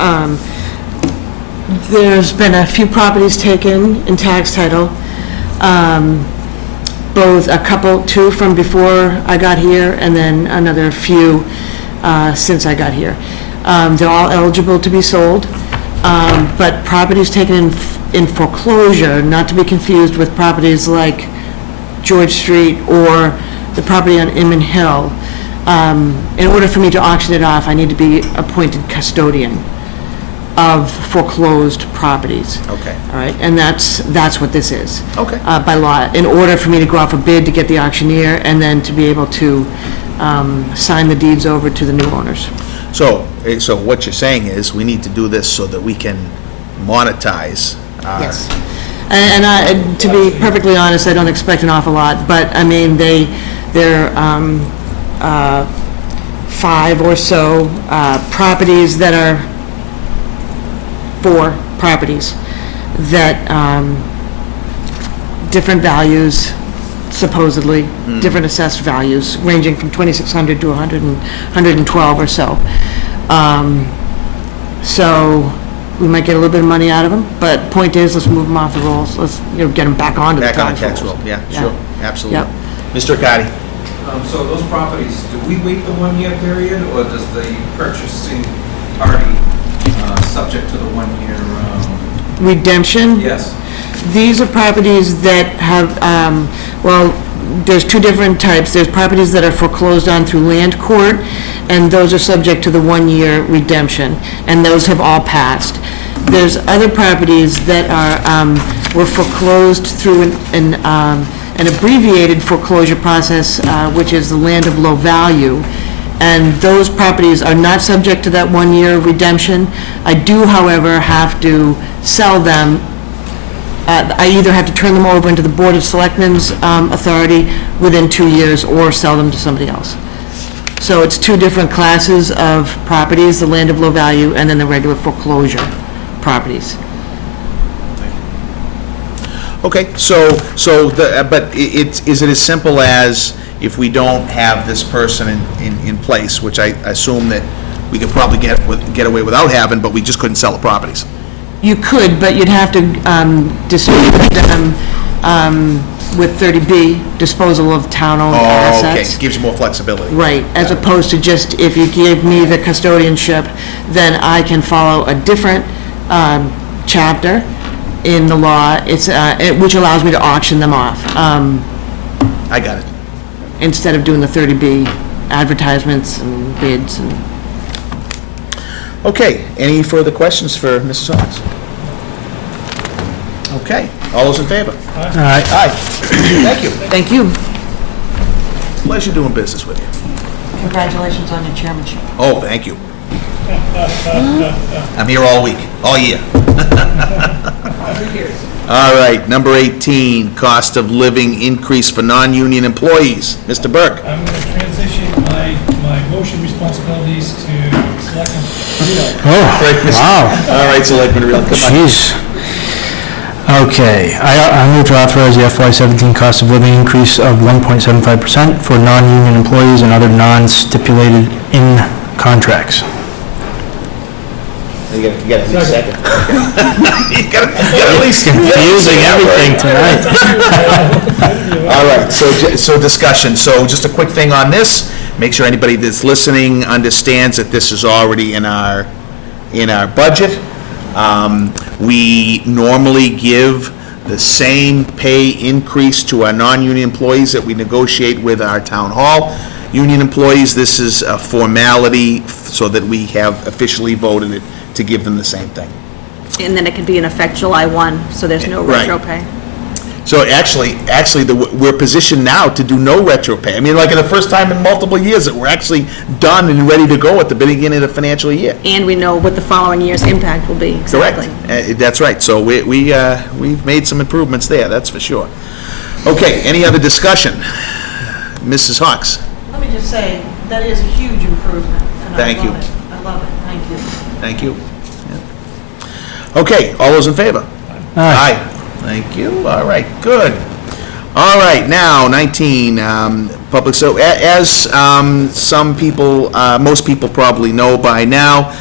There's been a few properties taken in tax title, both two from before I got here, and then another few since I got here. They're all eligible to be sold, but properties taken in foreclosure, not to be confused with properties like George Street or the property on Inman Hill. In order for me to auction it off, I need to be appointed custodian of foreclosed properties. okay, All right, and that's what this is. okay. By law, in order for me to go off a bid to get the auctioneer, and then to be able to sign the deeds over to the new owners. So what you're saying is, we need to do this so that we can monetize. Yes. And to be perfectly honest, I don't expect an awful lot, but, I mean, they're 5 or so properties that are 4 properties that, different values, supposedly, different assessed values, ranging from 2,600 to 112 or so. So, we might get a little bit of money out of them, but point is, let's move them off the rolls, let's, get them back onto the Back on tax tax rolls. roll, yeah, Yeah. sure, absolutely. Yep. Mr. Arcadi? So those properties, do we wait the 1-year period, or does the purchasing party, subject to the 1-year, Redemption? yes? These are properties that have, well, there's two different types. There's properties that are foreclosed on through land court, and those are subject to the 1-year redemption, and those have all passed. There's other properties that were foreclosed through an abbreviated foreclosure process, which is the land of low value, and those properties are not subject to that 1-year redemption. I do, however, have to sell them. I either have to turn them over into the Board of Selectmen's authority within 2 years, or sell them to somebody else. So it's two different classes of properties, the land of low value and then the regular foreclosure properties. Okay, but is it as simple as, if we don't have this person in place, which I assume that we could probably get away without having, but we just couldn't sell the properties? You could, but you'd have to distribute them with 30B, disposal of town-owned Oh, okay, assets. gives you more flexibility. Right, as opposed to just, if you give me the custodianship, then I can follow a different chapter in the law, which allows me to auction them off, I got it. instead of doing the 30B advertisements and bids and... Okay, any further questions for Mrs. Hawes? Okay, all those in favor? Aye. Aye. Thank you. Thank you. Pleasure doing business with you. Congratulations on your chairmanship. Oh, thank you. I'm here all week, all year. All right, number 18, cost of living increase for non-union employees. Mr. Burke. I'm going to transition my motion responsibilities to Selectmen. Wow. All right, Selectman Reel, come on. Jeez. Okay, I move to authorize the FY17 cost of living increase of 1.75% for non-union employees and other non-stipulated in contracts. You got at least second. You got at least Confusing everything tonight. All right, so discussion. So just a quick thing on this. Make sure anybody that's listening understands that this is already in our budget. We normally give the same pay increase to our non-union employees that we negotiate with our town hall union employees. This is a formality so that we have officially voted it to give them the same thing. And then it could be in effect July 1, so there's no Right. retro pay. So actually, we're positioned now to do no retro pay. I mean, like, in the first time in multiple years that we're actually done and ready to go at the beginning of the financial year. And we know what the following year's impact will be, exactly. Correct. That's right. So we've made some improvements there, that's for sure. Okay, any other discussion? Mrs. Hawks? Let me just say, that is a huge improvement. And Thank you. I love it, thank you. Thank you. Yeah. Okay, all those in favor? Aye. Thank you. All right, good. All right, now, 19, public, so as some people, most people probably know by now,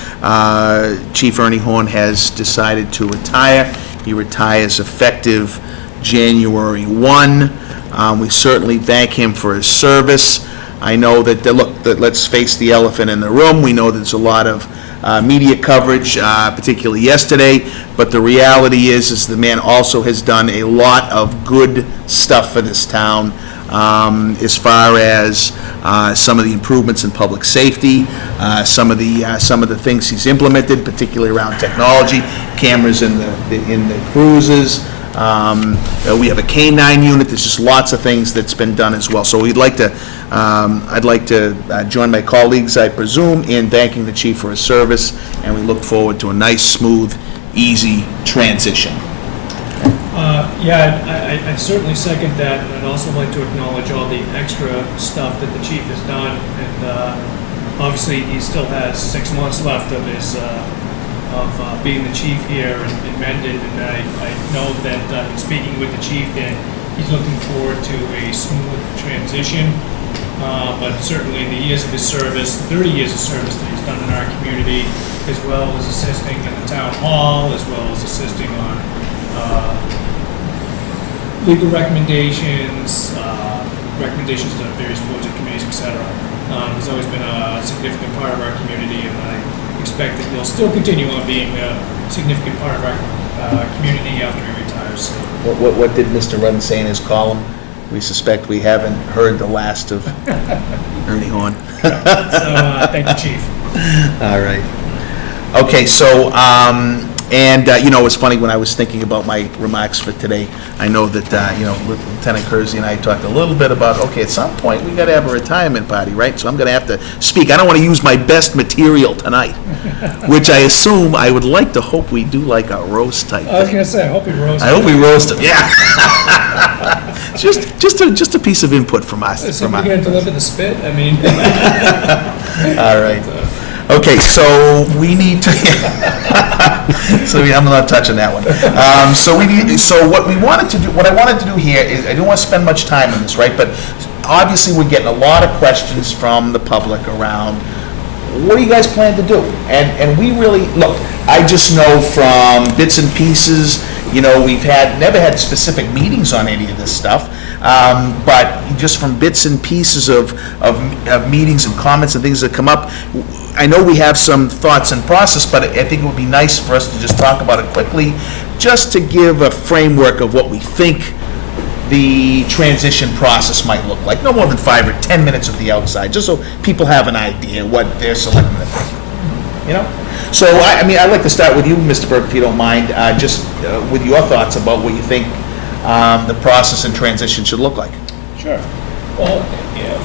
Chief Ernie Horn has decided to retire. He retires effective January 1. We certainly thank him for his service. I know that, let's face the elephant in the room. We know there's a lot of media coverage, particularly yesterday, but the reality is the man also has done a lot of good stuff for this town, as far as some of the improvements in public safety, some of the things he's implemented, particularly around technology, cameras in the cruises. We have a K-9 unit. There's just lots of things that's been done as well. So I'd like to join my colleagues, I presume, in thanking the chief for his service, and we look forward to a nice, smooth, easy transition. Yeah, I certainly second that, and I'd also like to acknowledge all the extra stuff that the chief has done, and obviously he still has 6 months left of his being the chief here in Mendon, and I know that in speaking with the chief, that he's looking forward to a smooth transition, but certainly in the years of his service, 30 years of service that he's done in our community, as well as assisting in the town hall, as well as assisting on legal recommendations, recommendations to various boards and committees, et cetera. He's always been a significant part of our community, and I expect that he'll still continue on being a significant part of our community after he retires. So, What did Mr. Rudden say in his column? We suspect we haven't heard the last of Ernie Horn. thank you, Chief. All right. Okay, so, it was funny when I was thinking about my remarks for today. I know that, Lieutenant Kersey and I talked a little bit about, okay, at some point, we got to have a retirement party, right? So I'm going to have to speak. I don't want to use my best material tonight, which I assume, I would like to hope we do like a roast type I was thing. going to say, I hope he roasts. I hope we roast him, yeah. Just a piece of input from us. Is somebody going to deliver the spit? I mean. All right. Okay, so we need to, so I'm not touching that one. So what I wanted to do here is, I don't want to spend much time on this, right? But obviously, we're getting a lot of questions from the public around, what do you guys plan to do? And we really, look, I just know from bits and pieces, we've never had specific meetings on any of this stuff. But just from bits and pieces of meetings and comments and things that come up, I know we have some thoughts and process, but I think it would be nice for us to just talk about it quickly, just to give a framework of what we think the transition process might look like. No more than 5 or 10 minutes of the outside, just so people have an idea what they're selecting to think. So, I'd like to start with you, Mr. Burke, if you don't mind, just with your thoughts about what you think the process and transition should look like. Sure. Well,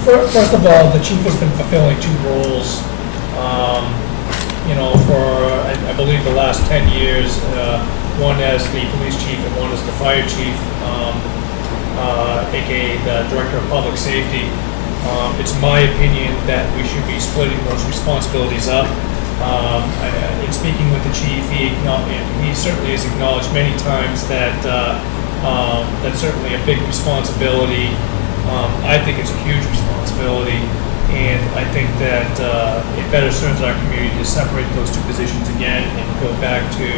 first of all, the chief has been fulfilling two roles, for, I believe, the last 10 years, one as the police chief and one as the fire chief, aka the director of public safety. It's my opinion that we should be splitting those responsibilities up. In speaking with the chief, he certainly has acknowledged many times that that's certainly a big responsibility. I think it's a huge responsibility, and I think that it better serves our community to separate those two positions again and go back to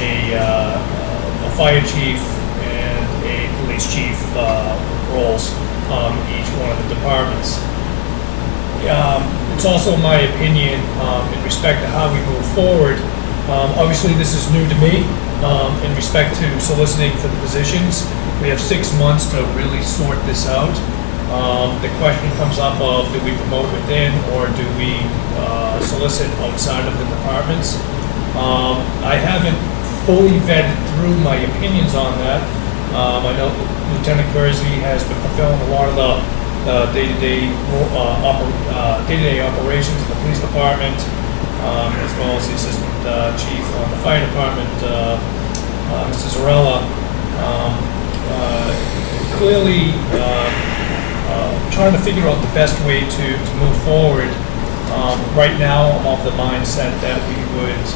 a fire chief and a police chief roles each one of the departments. It's also my opinion in respect to how we move forward. Obviously, this is new to me in respect to soliciting for the positions. We have 6 months to really sort this out. The question comes up of, do we promote within or do we solicit outside of the departments? I haven't fully vetted through my opinions on that. I know Lieutenant Kersey has been fulfilling a lot of the day-to-day operations of the police department, as well as the assistant chief on the fire department, Mr. Zarella. Clearly trying to figure out the best way to move forward. Right now, I'm of the mindset that we would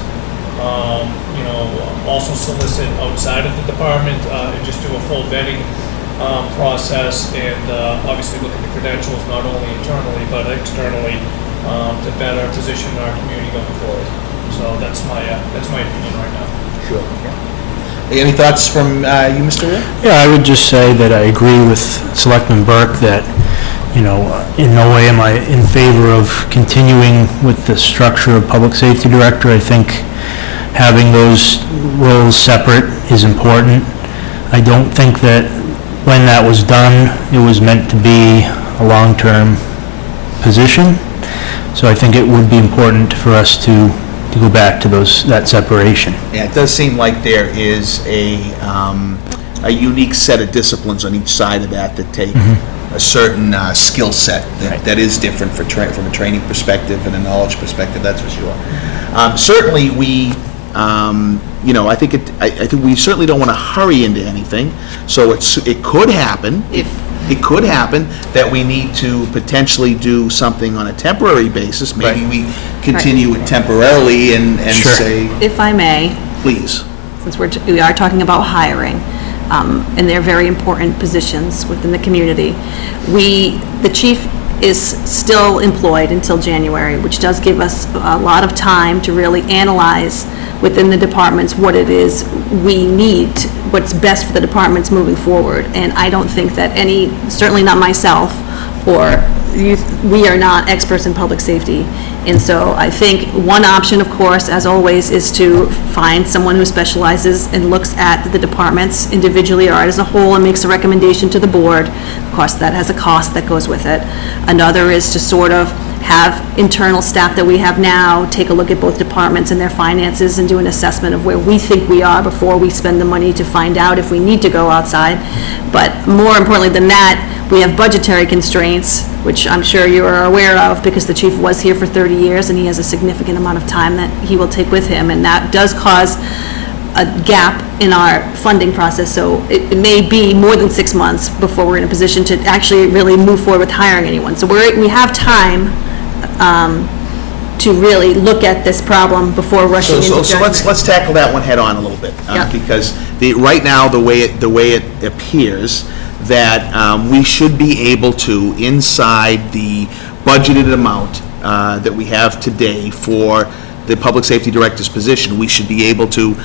also solicit outside of the department and just do a full vetting process, and obviously look at the credentials not only internally but externally to better position our community going forward. So that's my opinion right now. Sure. Any thoughts from you, Mr. Ray? Yeah, I would just say that I agree with Selectman Burke that, in no way am I in favor of continuing with the structure of public safety director. I think having those roles separate is important. I don't think that when that was done, it was meant to be a long-term position. So I think it would be important for us to go back to that separation. Yeah, it does seem like there is a unique set of disciplines on each side of that take a certain skill set that is different from a training perspective and a knowledge perspective, that's for sure. Certainly, we, I think we certainly don't want to hurry into anything, so it could happen, it could happen that we need to potentially do something on a temporary basis. Maybe we continue it temporarily and say, If I may, please. since we are talking about hiring, and they're very important positions within the community, the chief is still employed until January, which does give us a lot of time to really analyze within the departments what it is we need, what's best for the departments moving forward. And I don't think that certainly not myself, or we are not experts in public safety. And so I think one option, of course, as always, is to find someone who specializes and looks at the departments individually or as a whole and makes a recommendation to the board. Of course, that has a cost that goes with it. Another is to sort of have internal staff that we have now take a look at both departments and their finances and do an assessment of where we think we are before we spend the money to find out if we need to go outside. But more importantly than that, we have budgetary constraints, which I'm sure you are aware of because the chief was here for 30 years and he has a significant amount of time that he will take with him, and that does cause a gap in our funding process. So it may be more than 6 months before we're in a position to actually really move forward with hiring anyone. So we have time to really look at this problem before rushing into judgment. So let's tackle that one head on a little bit, Yeah. because right now, the way it appears, that we should be able to, inside the budgeted amount that we have today for the public safety director's position, we should be able to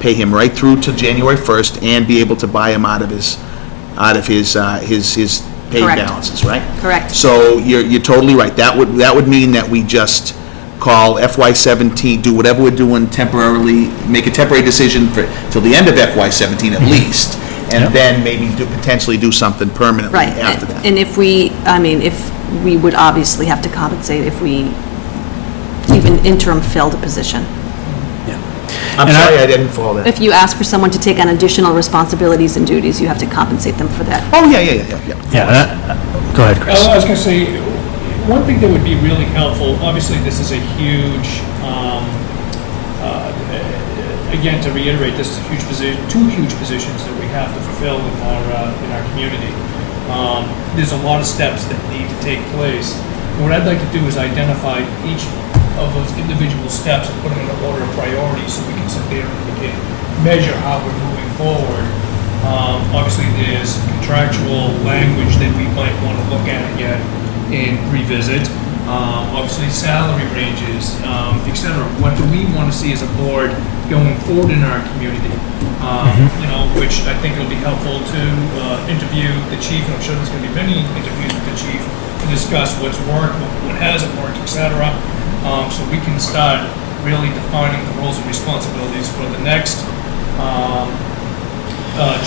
pay him right through to January 1st and be able to buy him out of his paid Correct. balances, right? Correct. So you're totally right. That would mean that we just call FY17, do whatever we're doing temporarily, make a temporary decision for till the end of FY17 at least, and then maybe potentially do something permanently Right. after that. And if we would obviously have to compensate if we even interim filled a position. I'm sorry, I didn't follow that. If you ask for someone to take on additional responsibilities and duties, you have to compensate them for that. Oh, yeah. Yeah, go ahead, Chris. I was going to say, one thing that would be really helpful, obviously this is a huge, again, to reiterate, this is a huge position, two huge positions that we have to fulfill in our community. There's a lot of steps that need to take place. What I'd like to do is identify each of those individual steps and put them in an order of priority so we can sit there and we can measure how we're moving forward. Obviously, there's contractual language that we might want to look at again and revisit. Obviously, salary ranges, et cetera. What do we want to see as a board going forward in our community? Which I think it'll be helpful to interview the chief, and I'm sure there's going to be many interviews with the chief to discuss what's worked, what hasn't worked, et cetera. So we can start really defining the roles and responsibilities for the next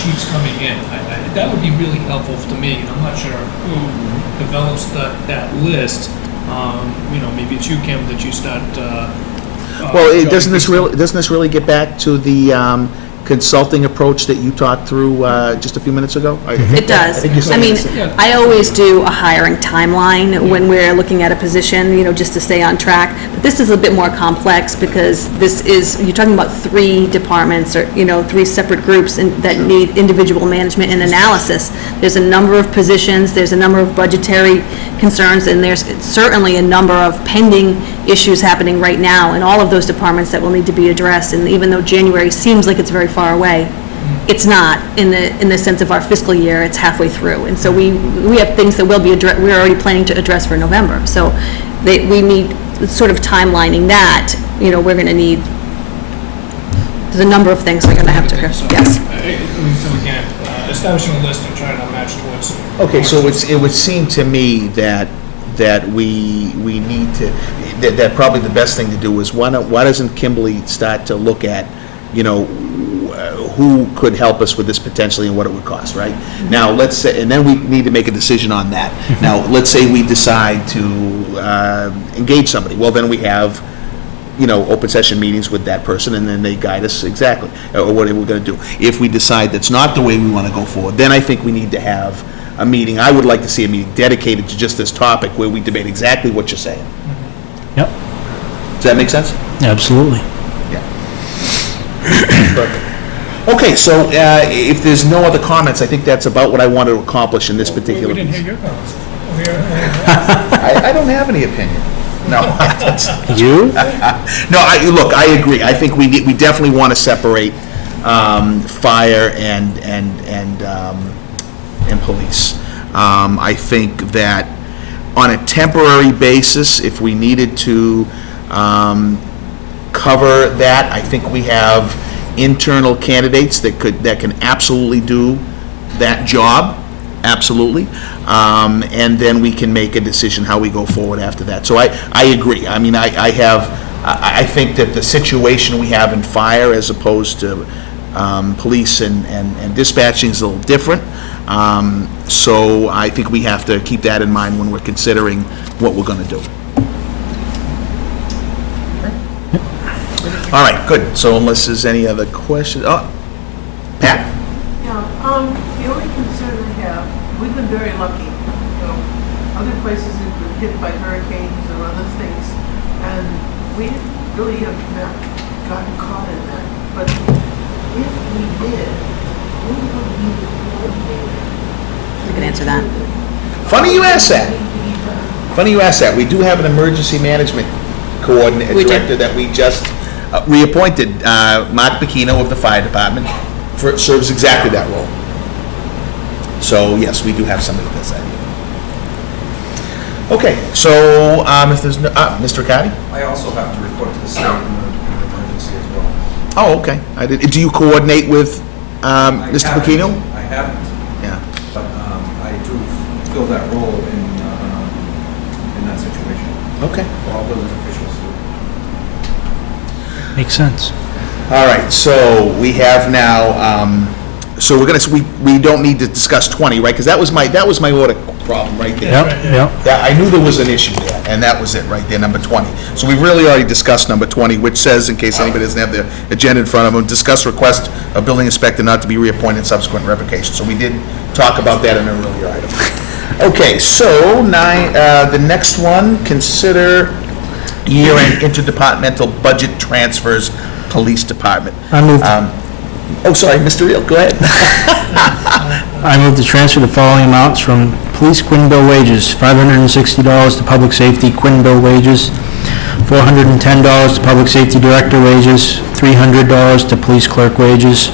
chiefs coming in. That would be really helpful to me, and I'm not sure who develops that list. Maybe it's you, Kim, that you start. Well, doesn't this really get back to the consulting approach that you talked through just a few minutes ago? It does. I mean, I always do a hiring timeline when we're looking at a position, just to stay on track. But this is a bit more complex because you're talking about 3 departments or, 3 separate groups that need individual management and analysis. There's a number of positions, there's a number of budgetary concerns, and there's certainly a number of pending issues happening right now in all of those departments that will need to be addressed. And even though January seems like it's very far away, it's not in the sense of our fiscal year. It's halfway through, and so we have things that we're already planning to address for November. So we need sort of timelining that. We're going to need. There's a number of things we're going to have to. Yes. So again, establishing a list and trying to match towards. Okay, so it would seem to me that we need to, that probably the best thing to do is why doesn't Kimberly start to look at, who could help us with this potentially and what it would cost, right? Now, let's say, and then we need to make a decision on that. Now, let's say we decide to engage somebody. Well, then we have, open session meetings with that person, and then they guide us exactly, or what we're going to do. If we decide that's not the way we want to go forward, then I think we need to have a meeting. I would like to see a meeting dedicated to just this topic where we debate exactly what you're saying. Yep, Does that make sense? absolutely. Perfect. Okay, so if there's no other comments, I think that's about what I wanted to accomplish in this particular. We didn't hear your comments. I don't have any opinion. No. You? No, look, I agree. I think we definitely want to separate fire and police. I think that on a temporary basis, if we needed to cover that, I think we have internal candidates that can absolutely do that job, absolutely. And then we can make a decision how we go forward after that. So I agree. I mean, I think that the situation we have in fire as opposed to police and dispatching is a little different. So I think we have to keep that in mind when we're considering what we're going to do. All right, good. So unless there's any other questions, Pat? Yeah, the only concern I have, we've been very lucky. You know, other places have been hit by hurricanes or other things, and we really have not gotten caught in that. But if we did, who would be the coordinator? You can answer that. Funny you ask that. Funny you ask that. We do have an emergency management coordinator, We do. director that we just reappointed. Mark Bacchino of the fire department serves exactly that role. So yes, we do have somebody that does that. Okay, so if there's no, Mr. Riccardi? I also have to report to the state in an emergency as well. Oh, okay. I did. Do you coordinate with I Mr. haven't. Bacchino? I haven't, Yeah. but I do fill that role in that situation. Okay. All building officials do. Makes sense. All right, so we have now, so we're gonna, we don't need to discuss 20, right? Because that was my order problem right there. Yep, yep. That, I knew there was an issue there, and that was it right there, number 20. So we've really already discussed number 20, which says, in case anybody doesn't have their agenda in front of them, discuss request of building inspector not to be reappointed subsequent revocation. So we did talk about that in an earlier item. Okay, so the next one, consider year-end interdepartmental budget transfers, police department. I move, Oh, sorry, Mr. Reel, go ahead. I move to transfer the following amounts from police Quinn bill wages, $560 to public safety Quinn bill wages, $410 to public safety director wages, $300 to police clerk wages,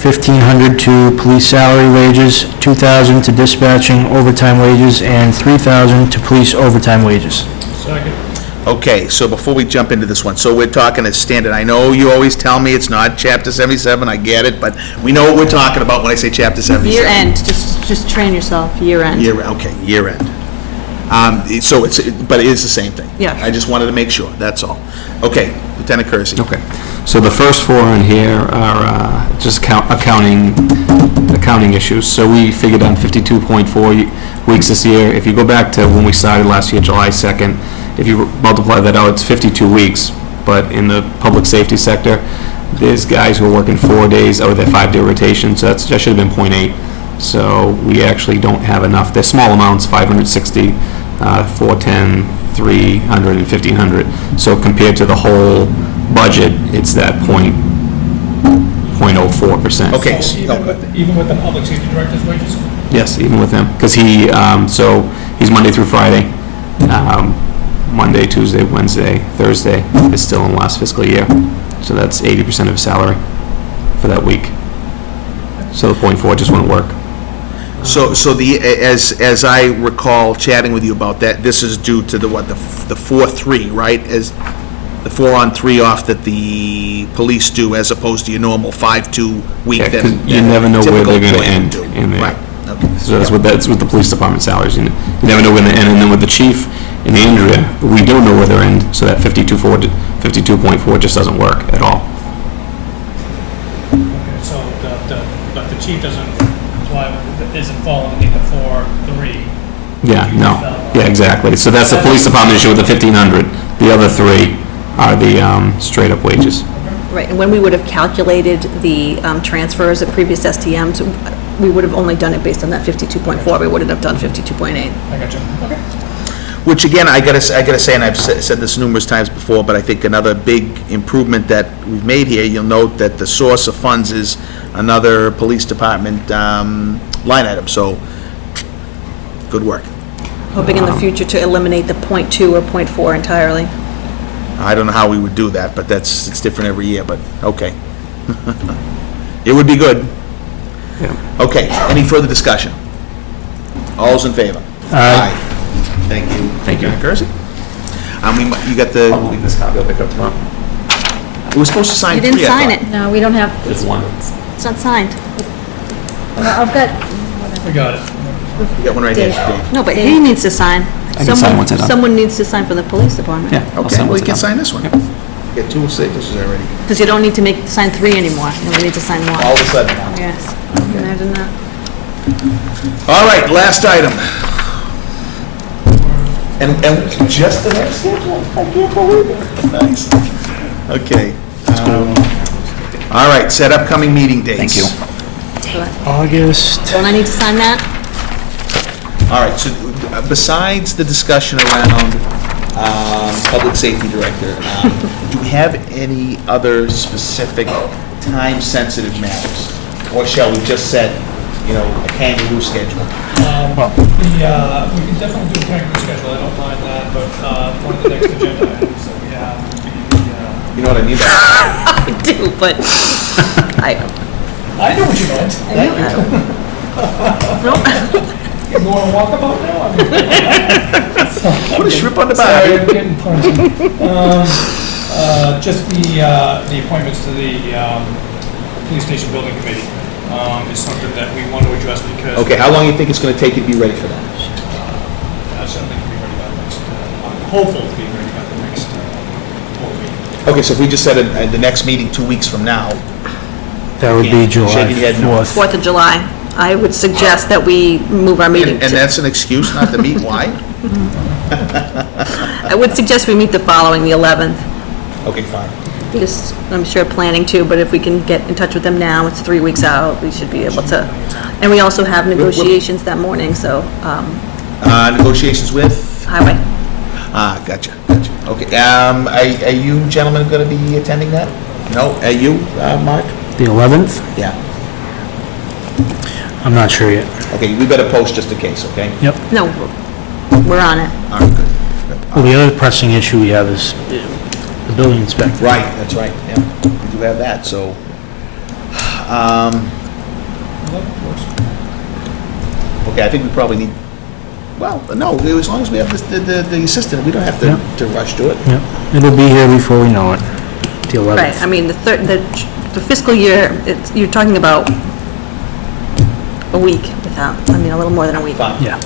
$1,500 to police salary wages, $2,000 to dispatching overtime wages, and $3,000 to police overtime wages. Second. Okay, so before we jump into this one, so we're talking as standard. I know you always tell me it's not Chapter 77, I get it, but we know what we're talking about when I say Chapter 77. Year end, just train yourself, year end. Okay, year end. So but it is the same thing? Yeah. I just wanted to make sure, that's all. Okay, Lieutenant Kersey. Okay, so the first four on here are just accounting issues. So we figured on 52.4 weeks this year. If you go back to when we started last year, July 2nd, if you multiply that out, it's 52 weeks. But in the public safety sector, there's guys who are working 4 days out of their 5-day rotation, so that should have been 0.8. So we actually don't have enough. They're small amounts, 560, 410, 300, and 1,500. So compared to the whole budget, it's that 0.04%. Okay. So even with the public safety director's wages? Yes, even with him, because so he's Monday through Friday. Monday, Tuesday, Wednesday, Thursday is still in the last fiscal year. So that's 80% of his salary for that week. So the 0.4 just wouldn't work. So as I recall chatting with you about that, this is due to the 4-3, right? As the 4-on-3 off that the police do as opposed to your normal 5-2 week. Yeah, that 'cause you never know where they're typical gonna plan end do. in there. Right, okay. So that's with the police department salaries. You never know when they end. And then with the chief and Andrea, we don't know where they end. So that 52.4 just doesn't work at all. Okay, so but the chief doesn't isn't following the 4-3. Yeah, no. Yeah, exactly. So that's the police department issue with the 1,500. The other three are the straight-up wages. Right, and when we would have calculated the transfers at previous STMs, we would have only done it based on that 52.4, we wouldn't have done 52.8. I got you. Okay. Which again, I gotta say, and I've said this numerous times before, but I think another big improvement that we've made here, you'll note that the source of funds is another police department line item, so good work. Hoping in the future to eliminate the .2 or .4 entirely. I don't know how we would do that, but it's different every year, but okay. It would be good. Yeah. Okay, any further discussion? All's in favor? Aye. Thank you. Thank you. Kersey. You got I'll the, leave this copy, I'll pick up tomorrow. we were supposed to sign You 3, didn't I sign thought. it. No, we don't have, Just one. It's not signed. I've got, We got it. You got one right here, Dave. Dave. No, but he needs to sign. can sign once it's done. Someone needs to sign from the police department. Yeah. I'll Okay, sign well, once you can it's done. sign this one. Get 2 signatures already. Because you don't need to sign 3 anymore. You only need to sign 1. All of a sudden now. Yes. Imagine that. All right, last item. And just the next schedule? I can't believe it. Nice. Okay. All right, set upcoming meeting dates. Thank you. August, Don't I need to sign that? All right, so besides the discussion around Public Safety Director, do we have any other specific time-sensitive matters? Or shall we just set, a kangaroo schedule? We can definitely do a kangaroo schedule, I don't mind that, but one of the next agenda items that we have would be You know what I mean? I do, but I I know what you meant. You want to walk about now? Put a shrimp on the Sorry, barbie. I'm getting punchy. Just the appointments to the police station building committee is something that we want to address because. Okay, how long do you think it's going to take you to be ready for that? I certainly can be ready by the next, I'm hopeful to be ready by the next board meeting. Okay, so if we just set the next meeting 2 weeks from now, that would be Yeah, July shaking your head no. 4th. 4th of July. I would suggest that we move our meeting and to, that's an excuse not to meet, why? I would suggest we meet the following, the 11th. Okay, fine. Just, I'm sure planning to, but if we can get in touch with them now, it's 3 weeks out, we should be able to. And we also have negotiations that morning, so, Negotiations with? highway. Gotcha. Okay, are you gentlemen going to be attending that? No, are you, Mark? The 11th? Yeah. I'm not sure yet. Okay, we better post just in case, okay? Yep. No, we're on it. All right, good. Well, the other pressing issue we have is the building inspector. Right, that's right, yeah, we do have that, so, okay, I think we probably need, well, no, as long as we have the assistant, we don't have to rush to it. Yep. It'll be here before we know it, the 11th. Right, I mean, the fiscal year, you're talking about a week without, a little more than a week. Fine. Yeah.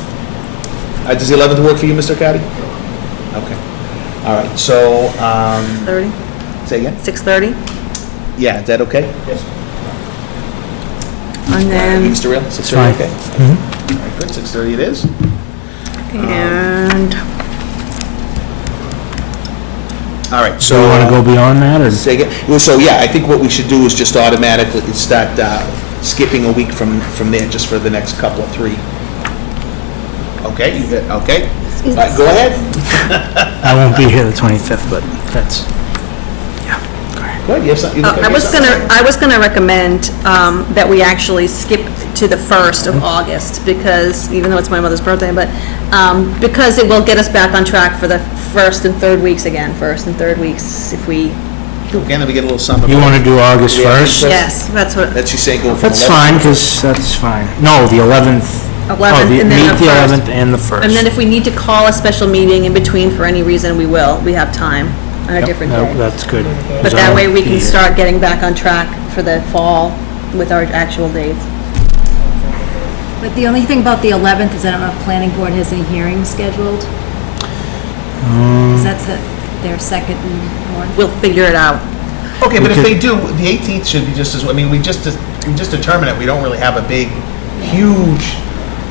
Does the 11th work for you, Mr. Caddy? Okay, all right, so, 30, say again? 6:30, Yeah, is that okay? Yes. and then, Mr. Real, 6:30, fine. okay? Mhm. All right, good, 6:30 it is. and All right, So so. you want to go beyond that, or? Say again? Well, so, yeah, I think what we should do is just automatically start skipping a week from there, just for the next couple of 3. Okay, okay? All right, go ahead. I won't be here the 25th, but that's, yeah. Go ahead, you have something? I was gonna recommend that we actually skip to the 1st of August, because, even though it's my mother's birthday, but, because it will get us back on track for the first and third weeks again, if we, Again, then we get a little summer. You want to do August Yeah, 1st? yes, that's what, That's you saying go from 11. That's fine, because that's fine. No, the 11th. 11th, and then Meet the the 1st. 11th and the 1st. And then if we need to call a special meeting in between for any reason, we will. We have time on a Yep, different no, day. That's good. But that way we can start getting back on track for the fall with our actual dates. but the only thing about the 11th is I don't know if planning board has any hearings scheduled. Because that's their second and fourth. We'll figure it out. Okay, but if they do, the 18th should be just as, we just determined it, we don't really have a big, huge.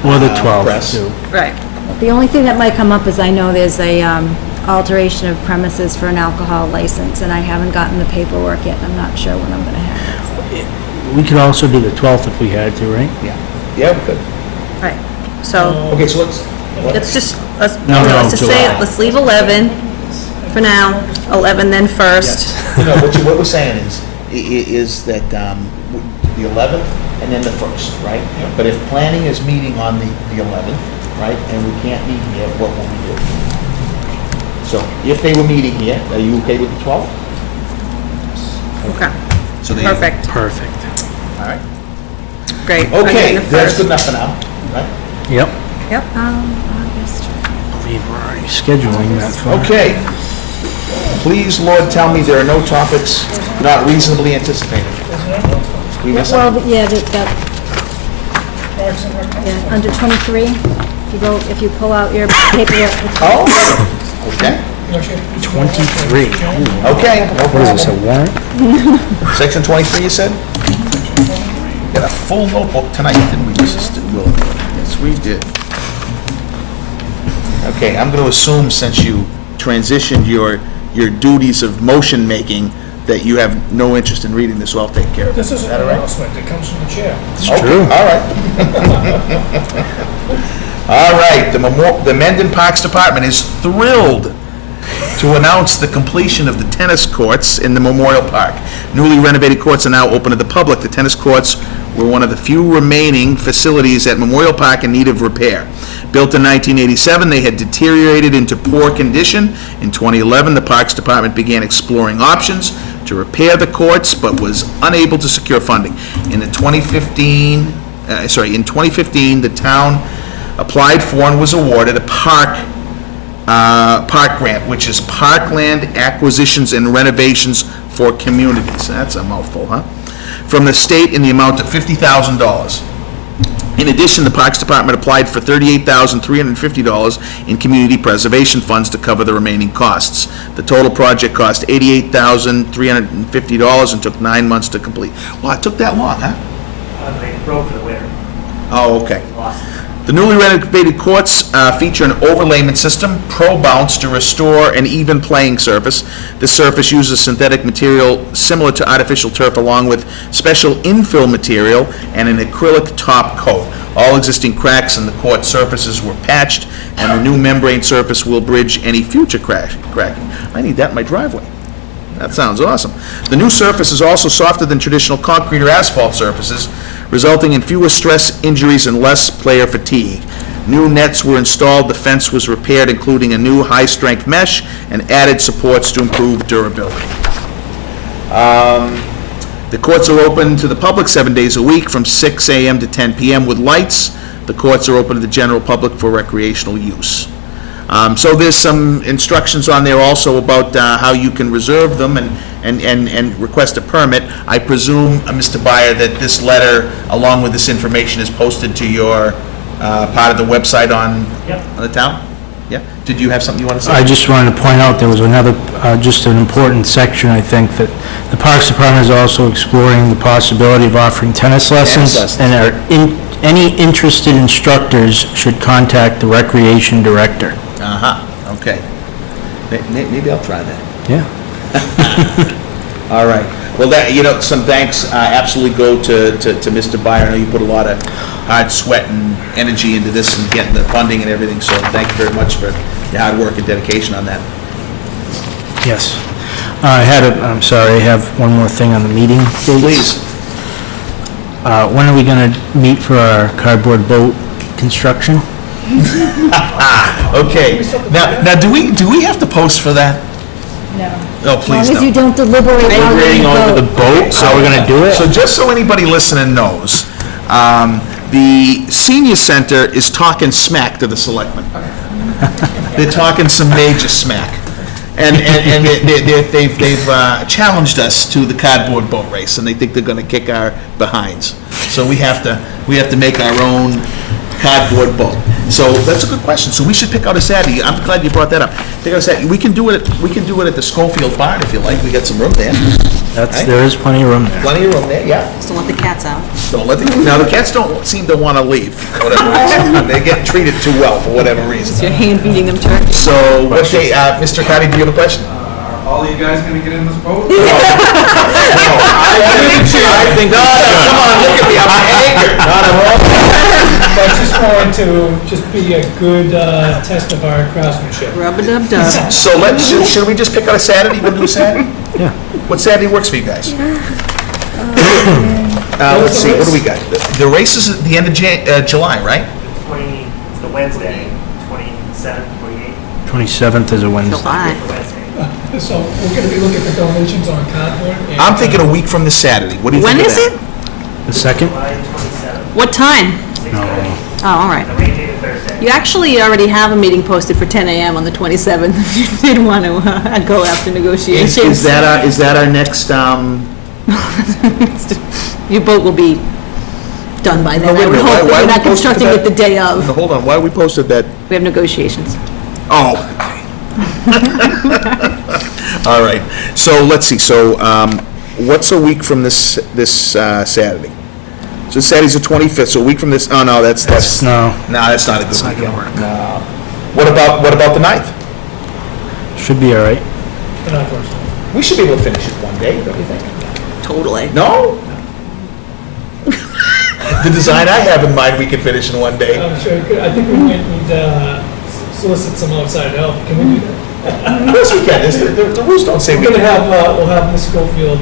Or the press. 12th, too. Right. The only thing that might come up is I know there's a alteration of premises for an alcohol license, and I haven't gotten the paperwork yet, and I'm not sure when I'm gonna have it. We could also do the 12th if we had to, right? Yeah, we could. Right. So Okay, so let's No, let's just say, July. let's leave 11 for now, 11 then 1st. What we're saying is that the 11th and then the 1st, right? But if planning is meeting on the 11th, right, and we can't meet here, what will we do? So if they were meeting here, are you okay with the 12th? Okay, So there you go. perfect, Perfect. All right. great. Okay, the that's 1st. good enough for now, right? Yep. Yep. August. believe we're already scheduling that for. Okay. Please, Lord, tell me there are no topics not reasonably anticipated. We miss Well, something? yeah, yeah, under 23, if you pull out your paperwork. Oh, okay. 23. Okay, no What is this, a problem. warrant? Section 23, you said? Got a full notebook tonight, didn't we, Mrs. Will? Yes, we did. Okay, I'm going to assume since you transitioned your duties of motion making, that you have no interest in reading this, so I'll take care of it. This is an that all right? announcement that comes from the chair. It's Okay, true. all right. All right, the Mendon Parks Department is thrilled to announce the completion of the tennis courts in the Memorial Park. Newly renovated courts are now open to the public. The tennis courts were one of the few remaining facilities at Memorial Park in need of repair. Built in 1987, they had deteriorated into poor condition. In 2011, the Parks Department began exploring options to repair the courts, but was unable to secure funding. In 2015, the town applied for and was awarded a park grant, which is Parkland Acquisitions and Renovations for Communities. That's a mouthful, huh? From the state in the amount of $50,000. In addition, the Parks Department applied for $38,350 in community preservation funds to cover the remaining costs. The total project cost $88,350 and took 9 months to complete. Wow, it took that long, huh? They broke for the winter. Oh, okay. Lost. The newly renovated courts feature an overlayment system, Pro Bounce, to restore an even playing surface. This surface uses synthetic material similar to artificial turf, along with special infill material and an acrylic top coat. All existing cracks in the court surfaces were patched, and the new membrane surface will bridge any future cracking. I need that in my driveway. That sounds awesome. The new surface is also softer than traditional concrete or asphalt surfaces, resulting in fewer stress injuries and less player fatigue. New nets were installed, the fence was repaired, including a new high-strength mesh, and added supports to improve durability. The courts are open to the public 7 days a week from 6 a.m. to 10 p.m. with lights. The courts are open to the general public for recreational use. So there's some instructions on there also about how you can reserve them and request a permit. I presume, Mr. Byer, that this letter, along with this information, is posted to your part of the website on the town? Yeah? Did you have something you want to say? I just wanted to point out, there was another, just an important section, I think, that the Parks Department is also exploring the possibility of offering tennis lessons. And any interested instructors should contact the recreation director. Uh-huh, okay. Maybe I'll try that. Yeah. All right. Well, that, some thanks absolutely go to Mr. Byer. I know you put a lot of hard sweat and energy into this and getting the funding and everything, so thank you very much for your hard work and dedication on that. Yes. I'm sorry, I have one more thing on the meeting dates. Please. When are we going to meet for our cardboard boat construction? Okay. Now, do we have to post for that? No. Oh, please As long as you don't. don't deliberate on Deliberating over the boat, how we're going to do it? So just so anybody listening knows, the senior center is talking smack to the selectmen. They're talking some major smack. And they've challenged us to the cardboard boat race, and they think they're going to kick our behinds. So we have to make our own cardboard boat. So that's a good question. So we should pick out a Saturday. I'm glad you brought that up. Pick out a Saturday. We can do it at the Schofield Barn if you like. We got some room there. There is plenty of room there. Plenty of room there, yeah. Just don't let the cats out. Now, the cats don't seem to want to leave for whatever reason. They get treated too well for whatever reason. So you're hand feeding them turkey. So, what day, Mr. Cotty, do you have a question? Are all you guys gonna get in this boat? I think, no, come on, look at me, I'm anchored. But just going to be a good test of our craftsmanship. Rub-a-dub-dub. So should we just pick out a Saturday? You want to do a Saturday? Yeah. What Saturday works for you guys? Let's see, what do we got? The race is at the end of July, right? It's the Wednesday, 27th, 28th. 27th is a Wednesday. July. Wednesday. So we're going to be looking for donations on cardboard. and, I'm thinking a week from this Saturday. What do you think When of is that? it? The 2nd? July 27th. What time? 6:30. Oh, all right. The rain date is Thursday. You actually already have a meeting posted for 10 a.m. on the 27th, if you did want to go after negotiations. Is that our next, Your boat will be done by then. No, wait I a would minute. hope Why that you're we not posted constructing that? it the day of. hold on, why we posted that? We have negotiations. Oh. All right, so let's see, so, what's a week from this Saturday? So Saturday's the 25th, so a week from this, oh, no, that's, No, that's not a good weekend. What about the 9th? should be all right. They're not close. We should be able to finish it one day, don't you think? Totally. No? The design I have in mind, we can finish in one day. I'm sure, I think we might need to solicit some outside help. Can we do that? Of course we can, the rules don't say we We're gonna can. have, we'll have Ms. Schofield,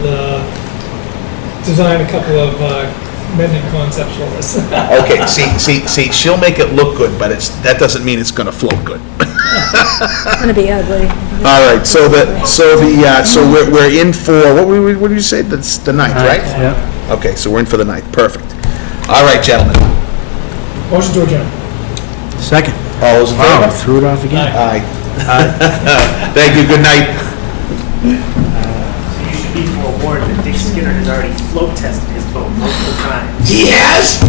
design a couple of, Mendon concepts for us. Okay, see, she'll make it look good, but that doesn't mean it's gonna float good. It's gonna be ugly. All right, so we're in for, what did you say? That's the 9th, right? Yeah. Okay, so we're in for the 9th, perfect. All right, gentlemen. Motion to adjourn. Second. All those in Wow, favor? threw it off again. Aye. Thank you, good night. So you should be forewarned that Dick Skinner has already float tested his boat multiple times. He has?